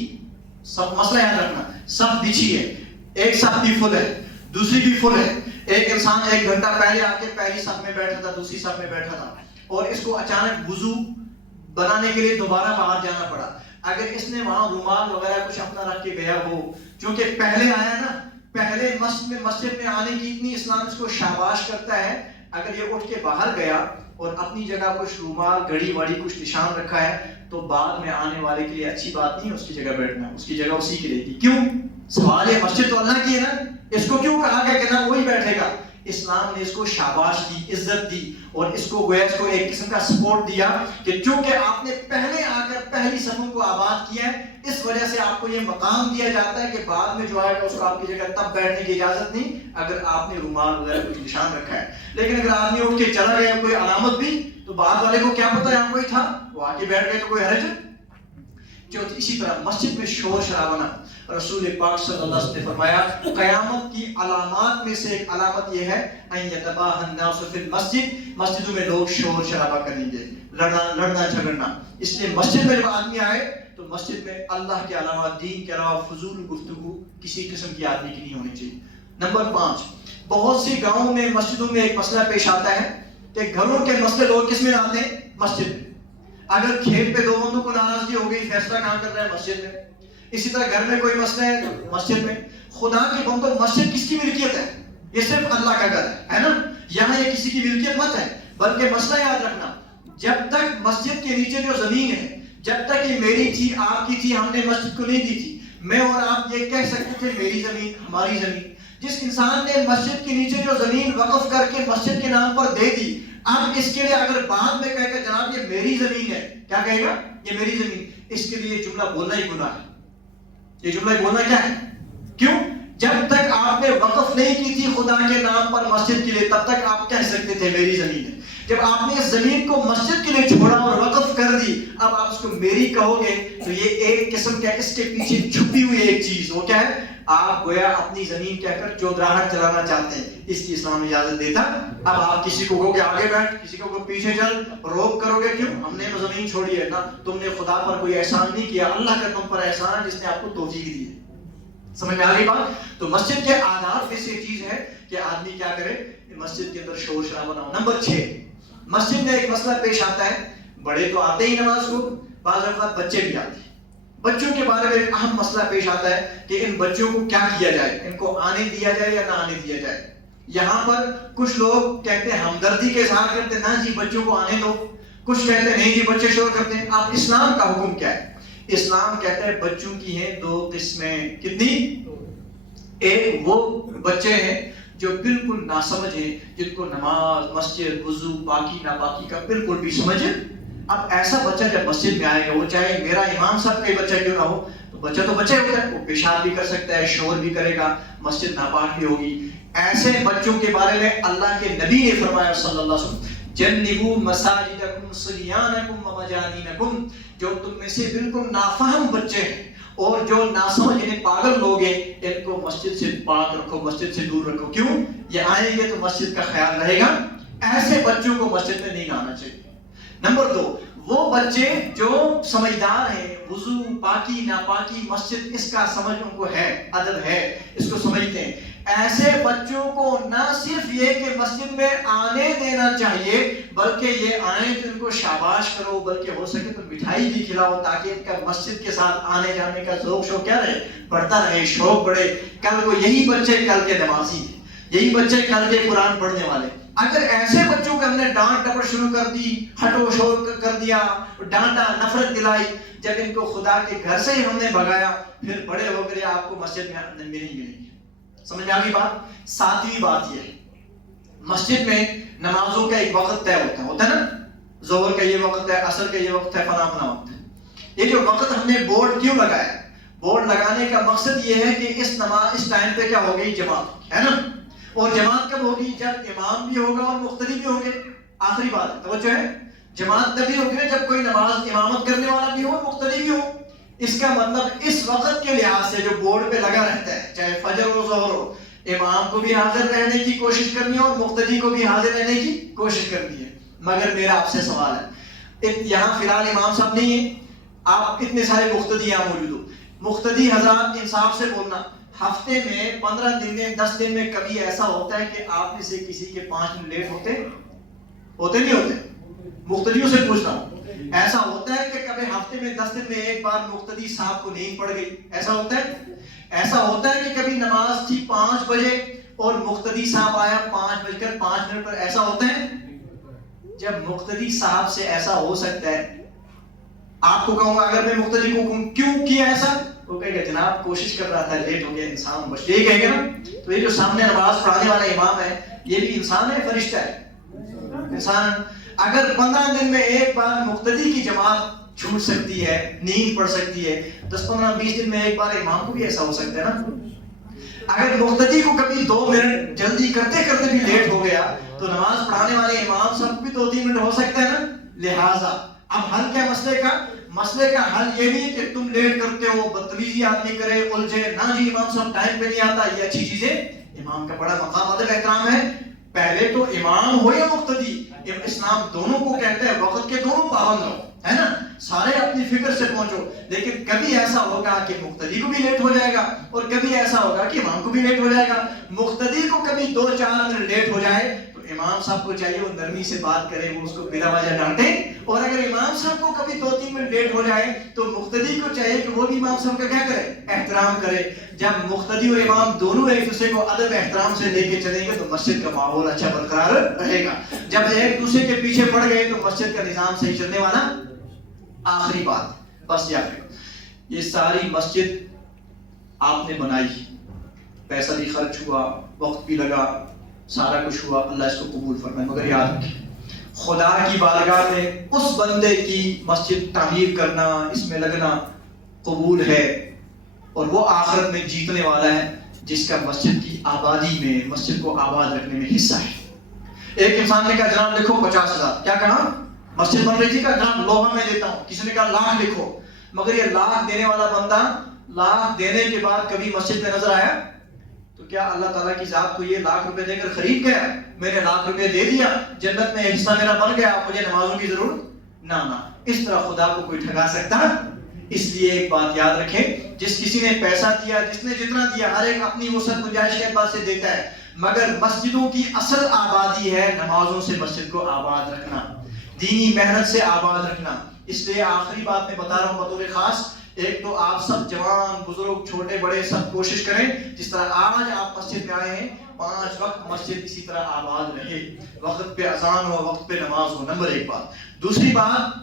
سب مسئلہ یاد رکھنا, صف بچھی ہے, ایک صف بھی فل ہے, دوسری بھی فل ہے, ایک انسان 1 گھنٹہ پہلے آ کے پہلی صف میں بیٹھا تھا, دوسری صف میں بیٹھا تھا, اور اس کو اچانک وضو بنانے کے لیے دوبارہ باہر جانا پڑا. اگر اس نے وہاں رومال وغیرہ کچھ اپنا رکھ کے گیا ہو، چونکہ پہلے آیا نا، پہلے مسجد میں آنے کی اتنی اسلام اس کو شاباش کرتا ہے، اگر یہ اٹھ کے باہر گیا اور اپنی جگہ کچھ رومال گھڑی وڑی کچھ نشان رکھا ہے، تو بعد میں آنے والے کے لیے اچھی بات نہیں ہے اس کی جگہ بیٹھنا، اس کی جگہ اسی کی رہے گی. کیوں؟ سوال ہے مسجد تو اللہ کی ہے نا، اس کو کیوں کہا گیا کہ نا وہی بیٹھے گا؟ اسلام نے اس کو شاباش دی، عزت دی، اور اس کو گویا اس کو ایک قسم کا سپورٹ دیا کہ چونکہ آپ نے پہلے آ کر پہلی صفوں کو آباد کیا ہے، اس وجہ سے آپ کو یہ مقام دیا جاتا ہے کہ بعد میں جو آئے گا اس کو آپ کی جگہ تب بیٹھنے کی اجازت نہیں اگر آپ نے رومال وغیرہ کچھ نشان رکھا ہے. لیکن اگر آدمی اٹھ کے چلا گیا کوئی علامت بھی، تو بعد والے کو کیا پتا یہاں کوئی تھا، وہ آ کے بیٹھ گئے تو کوئی حرج ہے. اسی طرح مسجد میں شور شرابہ نہ. رسول پاک صلی اللہ علیہ وسلم نے فرمایا قیامت کی علامات میں سے ایک علامت یہ ہے ان یتباہ الناس فی المسجد، مسجدوں میں لوگ شور شرابہ کریں گے، لڑنا جھگڑنا. اس لیے مسجد میں جب آدمی آئے تو مسجد میں اللہ کے علاوہ، دین کے علاوہ فضول گفتگو کسی قسم کی آدمی کی نہیں ہونی چاہیے. نمبر 5، بہت سی گاؤں میں مسجدوں میں ایک مسئلہ پیش آتا ہے کہ گھروں کے مسئلے لوگ کس میں آتے ہیں؟ مسجد میں. اگر کھیت پہ دو بندوں کو ناراضگی ہو گئی، فیصلہ کہاں کر رہا ہے؟ مسجد میں. اسی طرح گھر میں کوئی مسئلہ ہے مسجد میں. خدا کے بندوں، مسجد کس کی ملکیت ہے؟ یہ صرف اللہ کا گھر ہے نا، یہاں یہ کسی کی ملکیت مت ہے. بلکہ مسئلہ یاد رکھنا، جب تک مسجد کے نیچے جو زمین ہے، جب تک یہ میری تھی، آپ کی تھی، ہم نے مسجد کو نہیں دی تھی، میں اور آپ یہ کہہ سکتے تھے میری زمین، ہماری زمین. جس انسان نے مسجد کے نیچے جو زمین وقف کر کے مسجد کے نام پر دے دی، اب اس کے لیے اگر بعد میں کہے گا جناب یہ میری زمین ہے، کیا کہے گا؟ یہ میری زمین. اس کے لیے جملہ بولنا ہی گناہ ہے. یہ جملہ بولنا کیا ہے؟ کیوں؟ جب تک آپ نے وقف نہیں کی تھی خدا کے نام پر مسجد کے لیے، تب تک آپ کہہ سکتے تھے میری زمین ہے. جب آپ نے اس زمین کو مسجد کے لیے چھوڑا اور وقف کر دی، اب آپ اس کو میری کہو گے تو یہ ایک قسم کا اس کے پیچھے چھپی ہوئی ایک چیز، وہ کیا ہے؟ آپ گویا اپنی زمین کہہ کر چودراہٹ چلانا چاہتے ہیں. اس کی اسلام اجازت دیتا. اب آپ کسی کو کہو گے آگے بیٹھ، کسی کو کہو پیچھے چل، روک کرو گے. کیوں؟ ہم نے زمین چھوڑی ہے نا، تم نے خدا پر کوئی احسان نہیں کیا، اللہ کا تم پر احسان ہے جس نے آپ کو توفیق دی ہے. سمجھ میں آ گئی بات؟ تو مسجد کے آداب میں سے ایک چیز ہے کہ آدمی کیا کرے، مسجد کے اندر شور شرابہ نہ ہو. نمبر 6، مسجد میں ایک مسئلہ پیش آتا ہے، بڑے تو آتے ہی نماز کو، بعض اوقات بچے بھی آتے ہیں. بچوں کے بارے میں ایک اہم مسئلہ پیش آتا ہے کہ ان بچوں کو کیا کیا جائے، ان کو آنے دیا جائے یا نہ آنے دیا جائے. یہاں پر کچھ لوگ کہتے ہیں ہمدردی کے اظہار کرتے ہیں، نہ جی بچوں کو آنے دو. کچھ کہتے ہیں نہیں جی بچے شور کرتے ہیں. اب اسلام کا حکم کیا ہے؟ اسلام کہتا ہے بچوں کی ہیں 2 قسمیں. کتنی؟ ایک وہ بچے ہیں جو بالکل ناسمجھ ہیں، جن کو نماز، مسجد، وضو، پاکی ناپاکی کا بالکل بھی سمجھ. اب ایسا بچہ جب مسجد میں آئے گا، وہ چاہے میرا امام صاحب کا بچہ کیوں نہ ہو، تو بچہ ہوتا ہے، وہ پیشاب بھی کر سکتا ہے، شور بھی کرے گا، مسجد ناپاک بھی ہوگی. ایسے بچوں کے بارے میں اللہ کے نبی نے فرمایا صلی اللہ علیہ وسلم جنبوا مساجدکم صبیانکم ومجانینکم، جو تم میں سے بالکل نافہم بچے ہیں اور جو ناسمجھ یعنی پاگل لوگ ہیں، ان کو مسجد سے پاک رکھو، مسجد سے دور رکھو. کیوں؟ یہ آئیں گے تو مسجد کا خیال رہے گا. ایسے بچوں کو مسجد میں نہیں لانا چاہیے. نمبر 2، وہ بچے جو سمجھدار ہیں، وضو، پاکی ناپاکی، مسجد اس کا سمجھ ان کو ہے، ادب ہے، اس کو سمجھتے ہیں. ایسے بچوں کو نہ صرف یہ کہ مسجد میں آنے دینا چاہیے، بلکہ یہ آئیں تو ان کو شاباش کرو، بلکہ ہو سکے تو مٹھائی بھی کھلاؤ تاکہ ان کا مسجد کے ساتھ آنے جانے کا ذوق شوق کیا رہے، بڑھتا رہے، شوق بڑھے. کل کو یہی بچے کل کے نمازی، یہی بچے کل کے قرآن پڑھنے والے. اگر ایسے بچوں کو ہم نے ڈانٹ ڈپٹ شروع کر دی، ہٹو شور کر دیا، ڈانٹا، نفرت دلائی، جب ان کو خدا کے گھر سے ہی ہم نے بھگایا، پھر بڑے ہو کر آپ کو مسجد میں نہیں ملیں گے. سمجھ میں آ گئی بات؟ 7ویں بات یہ ہے، مسجد میں نمازوں کا ایک وقت طے ہوتا ہے نا، ظہر کا یہ وقت ہے، عصر کا یہ وقت ہے، فلاں فلاں وقت ہے. یہ جو وقت ہم نے بورڈ کیوں لگایا؟ بورڈ لگانے کا مقصد یہ ہے کہ اس ٹائم پہ کیا ہو گئی؟ جماعت ہے نا. اور جماعت کب ہوگی؟ جب امام بھی ہوگا اور مقتدی بھی ہوں گے. آخری بات ہے، توجہ ہے، جماعت تبھی ہوگی نا جب کوئی نماز امامت کرنے والا بھی ہو، مقتدی بھی ہو. اس کا مطلب اس وقت کے لحاظ سے جو بورڈ پہ لگا رہتا ہے، چاہے فجر ہو ظہر ہو، امام کو بھی حاضر رہنے کی کوشش کرنی ہے اور مقتدی کو بھی حاضر رہنے کی کوشش کرنی ہے. مگر میرا آپ سے سوال ہے، یہاں فی الحال امام صاحب نہیں ہیں، آپ اتنے سارے مقتدی یہاں موجود ہو. مقتدی حضرات انصاف سے بولنا، ہفتے میں 15 دن میں 10 دن میں کبھی ایسا ہوتا ہے کہ آپ میں سے کسی کے 5 منٹ لیٹ ہوتے نہیں ہوتے؟ مقتدیوں سے پوچھتا ہوں، ایسا ہوتا ہے کہ کبھی ہفتے میں 10 دن میں ایک بار مقتدی صاحب کو نیند پڑ گئی؟ ایسا ہوتا ہے؟ ایسا ہوتا ہے کہ کبھی نماز تھی 5 بجے اور مقتدی صاحب آیا 5:05 پر؟ ایسا ہوتا ہے؟ جب مقتدی صاحب سے ایسا ہو سکتا ہے، آپ کو کہوں گا اگر میں مقتدی کو کہوں کیوں کیا ایسا، وہ کہے گا جناب کوشش کر رہا تھا، لیٹ ہو گیا، انسان بس، یہ کہے گا نا۔ تو یہ جو سامنے نماز پڑھانے والا امام ہے یہ بھی انسان ہے، فرشتہ ہے، انسان۔ اگر 15 دن میں ایک بار مقتدی کی جماعت چھوٹ سکتی ہے، نیند پڑ سکتی ہے، 10-15-20 دن میں ایک بار امام کو بھی ایسا ہو سکتا ہے نا۔ اگر مقتدی کو کبھی 2 منٹ جلدی کرتے کرتے بھی لیٹ ہو گیا تو نماز پڑھانے والے امام سب بھی 2-3 منٹ ہو سکتا ہے نا۔ لہٰذا اب حل کیا مسئلے کا؟ مسئلے کا حل یہ نہیں کہ تم لیٹ کرتے ہو، بدتمیزی آدمی کرے، الجھے، نہ جی امام صاحب ٹائم پہ نہیں آتا، یہ اچھی چیزیں، امام کا بڑا مقام ادب احترام ہے۔ پہلے تو امام ہو یا مقتدی، اسلام دونوں کو کہتا ہے وقت کے دونوں پابند رہو، ہے نا، سارے اپنی فکر سے پہنچو۔ لیکن کبھی ایسا ہوگا کہ مقتدی کو بھی لیٹ ہو جائے گا اور کبھی ایسا ہوگا کہ امام کو بھی لیٹ ہو جائے گا۔ مقتدی کو کبھی 2-4 منٹ لیٹ ہو جائے تو امام صاحب کو چاہیے وہ نرمی سے بات کرے، وہ اس کو بلا وجہ ڈانٹے، اور اگر امام صاحب کو کبھی 2-3 منٹ لیٹ ہو جائے تو مقتدی کو چاہیے کہ وہ بھی امام صاحب کا کیا کرے؟ احترام کرے۔ جب مقتدی اور امام دونوں ایک دوسرے کو ادب احترام سے لے کے چلیں گے تو مسجد کا ماحول اچھا برقرار رہے گا۔ جب ایک دوسرے کے پیچھے پڑ گئے تو مسجد کا نظام صحیح چلنے والا۔ آخری بات بس یاد رکھو، یہ ساری مسجد آپ نے بنائی، پیسہ بھی خرچ ہوا، وقت بھی لگا، سارا کچھ ہوا، اللہ اس کو قبول فرمائے، مگر یاد رکھیں خدا کی بارگاہ میں اس بندے کی مسجد تعمیر کرنا، اس میں لگنا قبول ہے، اور وہ آخرت میں جیتنے والا ہے جس کا مسجد کی آبادی میں، مسجد کو آباد رکھنے میں حصہ ہے۔ ایک انسان نے کہا جناب لکھو 50,000، کیا کہا؟ مسجد بن رہی تھی، کہا جناب لوہا میں دیتا ہوں، کسی نے کہا لاکھ لکھو، مگر یہ لاکھ دینے والا بندہ لاکھ دینے کے بعد کبھی مسجد میں نظر آیا؟ تو کیا اللہ تعالیٰ کی ذات کو یہ لاکھ روپے دے کر خرید گیا؟ میں نے لاکھ روپے دے دیا، جنت میں حصہ میرا بن گیا، مجھے نمازوں کی ضرورت نہ۔ اس طرح خدا کو کوئی ٹھگا سکتا؟ اس لیے ایک بات یاد رکھیں، جس کسی نے پیسہ دیا، جس نے جتنا دیا، ہر ایک اپنی وسعت گنجائش کے اعتبار سے دیتا ہے، مگر مسجدوں کی اصل آبادی ہے نمازوں سے مسجد کو آباد رکھنا، دینی محنت سے آباد رکھنا۔ اس لیے آخری بات میں بتا رہا ہوں بطور خاص، ایک تو آپ سب جوان بزرگ چھوٹے بڑے سب کوشش کریں جس طرح آج آپ مسجد میں آئے ہیں 5 وقت مسجد اسی طرح آباد رہے، وقت پہ اذان ہو، وقت پہ نماز ہو، نمبر 1 بات۔ دوسری بات،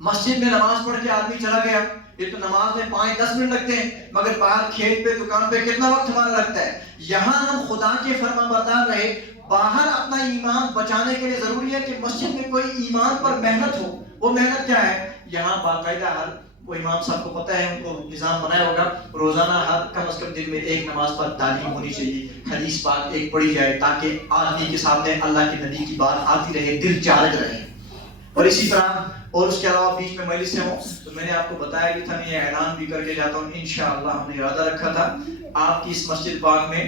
مسجد میں نماز پڑھ کے آدمی چلا گیا، یہ تو نماز میں 5-10 منٹ لگتے ہیں، مگر باہر کھیت پہ دکان پہ کتنا وقت ہمارا لگتا ہے۔ یہاں ہم خدا کے فرما بردار رہے، باہر اپنا ایمان بچانے کے لیے ضروری ہے کہ مسجد میں کوئی ایمان پر محنت ہو۔ وہ محنت کیا ہے؟ یہاں باقاعدہ ہر وہ امام صاحب کو پتہ ہے، ان کو نظام بنایا ہوگا، روزانہ ہر کم از کم دن میں 1 نماز پر تعلیم ہونی چاہیے، حدیث پاک 1 پڑھی جائے تاکہ آدمی کے سامنے اللہ کے نبی کی بات آتی رہے، دل چارج رہے۔ اور اسی طرح اور اس کے علاوہ بیچ میں مجلس سے ہوں تو میں نے آپ کو بتایا بھی تھا، میں یہ اعلان بھی کر کے جاتا ہوں، انشاءاللہ ہم نے ارادہ رکھا تھا آپ کی اس مسجد پاک میں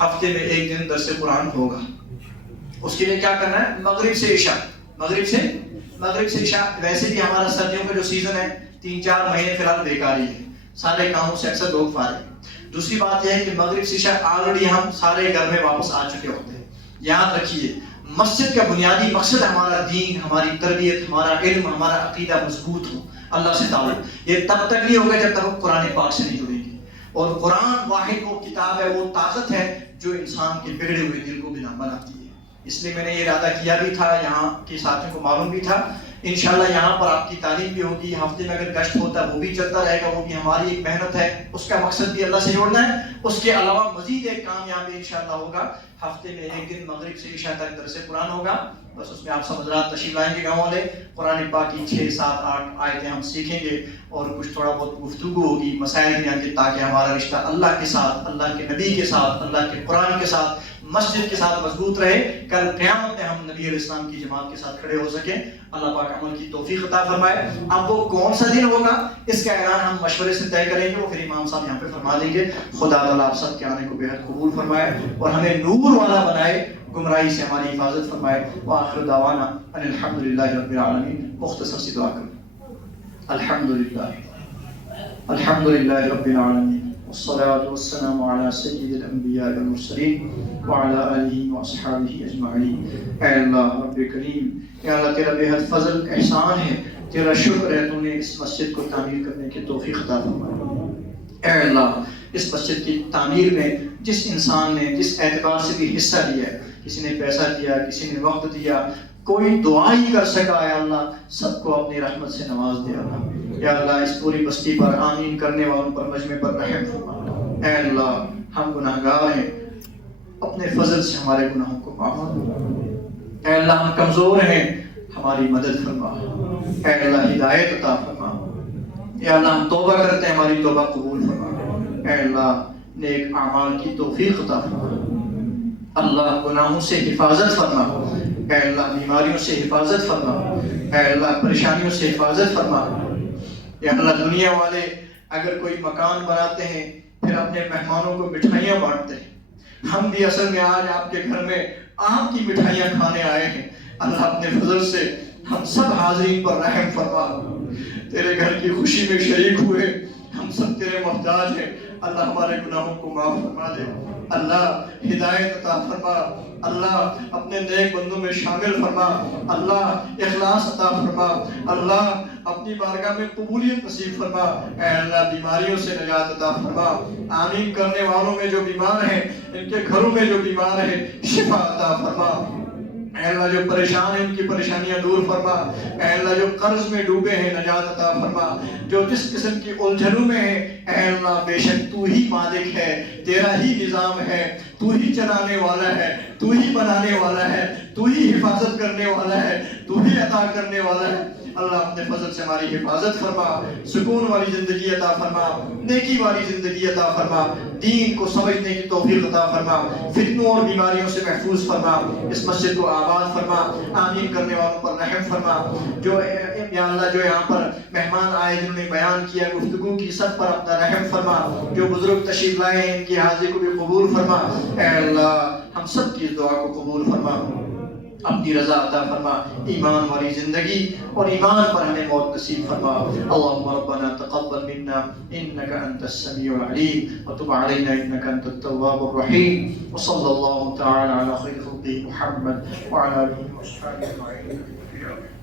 ہفتے میں 1 دن درس قرآن ہوگا۔ اس کے لیے کیا کرنا ہے؟ مغرب سے عشاء، ویسے بھی ہمارا سردیوں کا جو سیزن ہے 3-4 مہینے فی الحال بیکار ہی ہے، سارے کاموں سے اکثر لوگ فارغ ہیں۔ دوسری بات یہ ہے کہ مغرب سے عشاء آلریڈی ہم سارے گھر میں واپس آ چکے ہوتے ہیں۔ یاد رکھیے مسجد کا بنیادی مقصد ہمارا دین، ہماری تربیت، ہمارا علم، ہمارا عقیدہ مضبوط ہو، اللہ سے تعلق۔ یہ تب تک نہیں ہوگا جب تک ہم قرآن پاک سے نہیں جڑیں گے، اور قرآن واحد وہ کتاب ہے، وہ طاقت ہے جو انسان کے بگڑے ہوئے دل کو بناتی ہے۔ اس لیے میں نے یہ ارادہ کیا بھی تھا، یہاں کے ساتھیوں کو معلوم بھی تھا، انشاءاللہ یہاں پر آپ کی تعلیم بھی ہوگی، ہفتے میں اگر گشت ہوتا ہے وہ بھی چلتا رہے گا، وہ بھی ہماری ایک محنت ہے، اس کا مقصد بھی اللہ سے جوڑنا ہے۔ اس کے علاوہ مزید ایک کام یہاں پہ انشاءاللہ ہوگا، ہفتے میں 1 دن مغرب سے عشاء تک درس قرآن ہوگا، بس اس میں آپ سب حضرات تشریف لائیں گے گاؤں والے، قرآن پاک کی 6، 7، 8 آیتیں ہم سیکھیں گے، اور کچھ تھوڑا بہت گفتگو ہوگی، مسائل بھی آئیں گے، تاکہ ہمارا رشتہ اللہ کے ساتھ، اللہ کے نبی کے ساتھ، اللہ کے قرآن کے ساتھ، مسجد کے ساتھ مضبوط رہے، کل قیامت میں ہم نبی علیہ السلام کی جماعت کے ساتھ کھڑے ہو سکیں۔ اللہ پاک عمل کی توفیق عطا فرمائے۔ اب وہ کون سا دن ہوگا اس کا اعلان ہم مشورے سے طے کریں گے، وہ پھر امام صاحب یہاں پہ فرما دیں گے۔ خدا تعالیٰ آپ سب کے آنے کو بے حد قبول فرمائے اور ہمیں نور والا بنائے، گمراہی سے ہماری حفاظت فرمائے۔ وآخر دعوانا ان الحمدللہ رب العالمین۔ مختصر سی دعا کریں، الحمدللہ رب العالمین، والصلاة والسلام على سید الانبیاء والمرسلین وعلى آلہ واصحابہ اجمعین۔ اے اللہ رب کریم، یا اللہ تیرا بے حد فضل احسان ہے، تیرا شکر ہے تو نے اس مسجد کو تعمیر کرنے کی توفیق عطا فرمائی۔ اے اللہ اس مسجد کی تعمیر میں جس انسان نے جس اعتبار سے بھی حصہ لیا ہے، کسی نے پیسہ دیا، کسی نے وقت دیا، کوئی دعا ہی کر سکا، اے اللہ سب کو اپنی رحمت سے نواز دے اللہ۔ یا اللہ اس پوری بستی پر آمین کرنے والوں پر مجمع پر رحم فرما۔ اے اللہ ہم گناہگار ہیں، اپنے فضل سے ہمارے گناہوں کو معاف فرما۔ اے اللہ ہم کمزور ہیں، ہماری مدد فرما۔ اے اللہ ہدایت عطا فرما۔ اے اللہ ہم توبہ کرتے ہیں، ہماری توبہ قبول فرما۔ اے اللہ نیک اعمال کی توفیق عطا فرما۔ اللہ گناہوں سے حفاظت فرما۔ اے اللہ بیماریوں سے حفاظت فرما۔ اے اللہ پریشانیوں سے حفاظت فرما۔ یا اللہ دنیا والے اگر کوئی مکان بناتے ہیں پھر اپنے مہمانوں کو مٹھائیاں بانٹتے ہیں، ہم بھی اصل میں آج آپ کے گھر میں آپ کی مٹھائیاں کھانے آئے ہیں۔ اللہ اپنے فضل سے ہم سب حاضرین پر رحم فرما۔ تیرے گھر کی خوشی میں شریک ہوئے، ہم سب تیرے محتاج ہیں، اللہ ہمارے گناہوں کو معاف فرما دے۔ اللہ ہدایت عطا فرما، اللہ اپنے نیک بندوں میں شامل فرما، اللہ اخلاص عطا فرما، اللہ اپنی بارگاہ میں قبولیت نصیب فرما۔ اے اللہ بیماریوں سے نجات عطا فرما۔ آمین کرنے والوں میں جو بیمار ہیں، ان کے گھروں میں جو بیمار ہیں، شفا عطا فرما۔ اے اللہ جو پریشان ہیں ان کی پریشانیاں دور فرما۔ اے اللہ جو قرض میں ڈوبے ہیں نجات عطا فرما۔ جو جس قسم کی الجھنوں میں ہیں، اے اللہ بے شک تو ہی مالک ہے، تیرا ہی نظام ہے، تو ہی چلانے والا ہے، تو ہی بنانے والا ہے، تو ہی حفاظت کرنے والا ہے، تو ہی عطا کرنے والا ہے۔ اللہ اپنے فضل سے ہماری حفاظت فرما، سکون والی زندگی عطا فرما، نیکی والی زندگی عطا فرما، دین کو سمجھنے کی توفیق عطا فرما، فتنوں اور بیماریوں سے محفوظ فرما، اس مسجد کو آباد فرما، آمین کرنے والوں پر رحم فرما۔ جو یا اللہ جو یہاں پر مہمان آئے جنہوں نے بیان کیا، گفتگو کی، سب پر اپنا رحم فرما۔ جو بزرگ تشریف لائے ہیں ان کی حاضری کو بھی قبول فرما۔ اے اللہ ہم سب کی اس دعا کو قبول فرما، اپنی رضا عطا فرما، ایمان والی زندگی اور ایمان پر ہمیں موت نصیب فرما۔ اللهم ربنا تقبل منا انك انت السميع العليم وتب علينا انك انت التواب الرحيم، وصلى الله تعالى على خير خلقه محمد وعلى اله وصحبه اجمعين.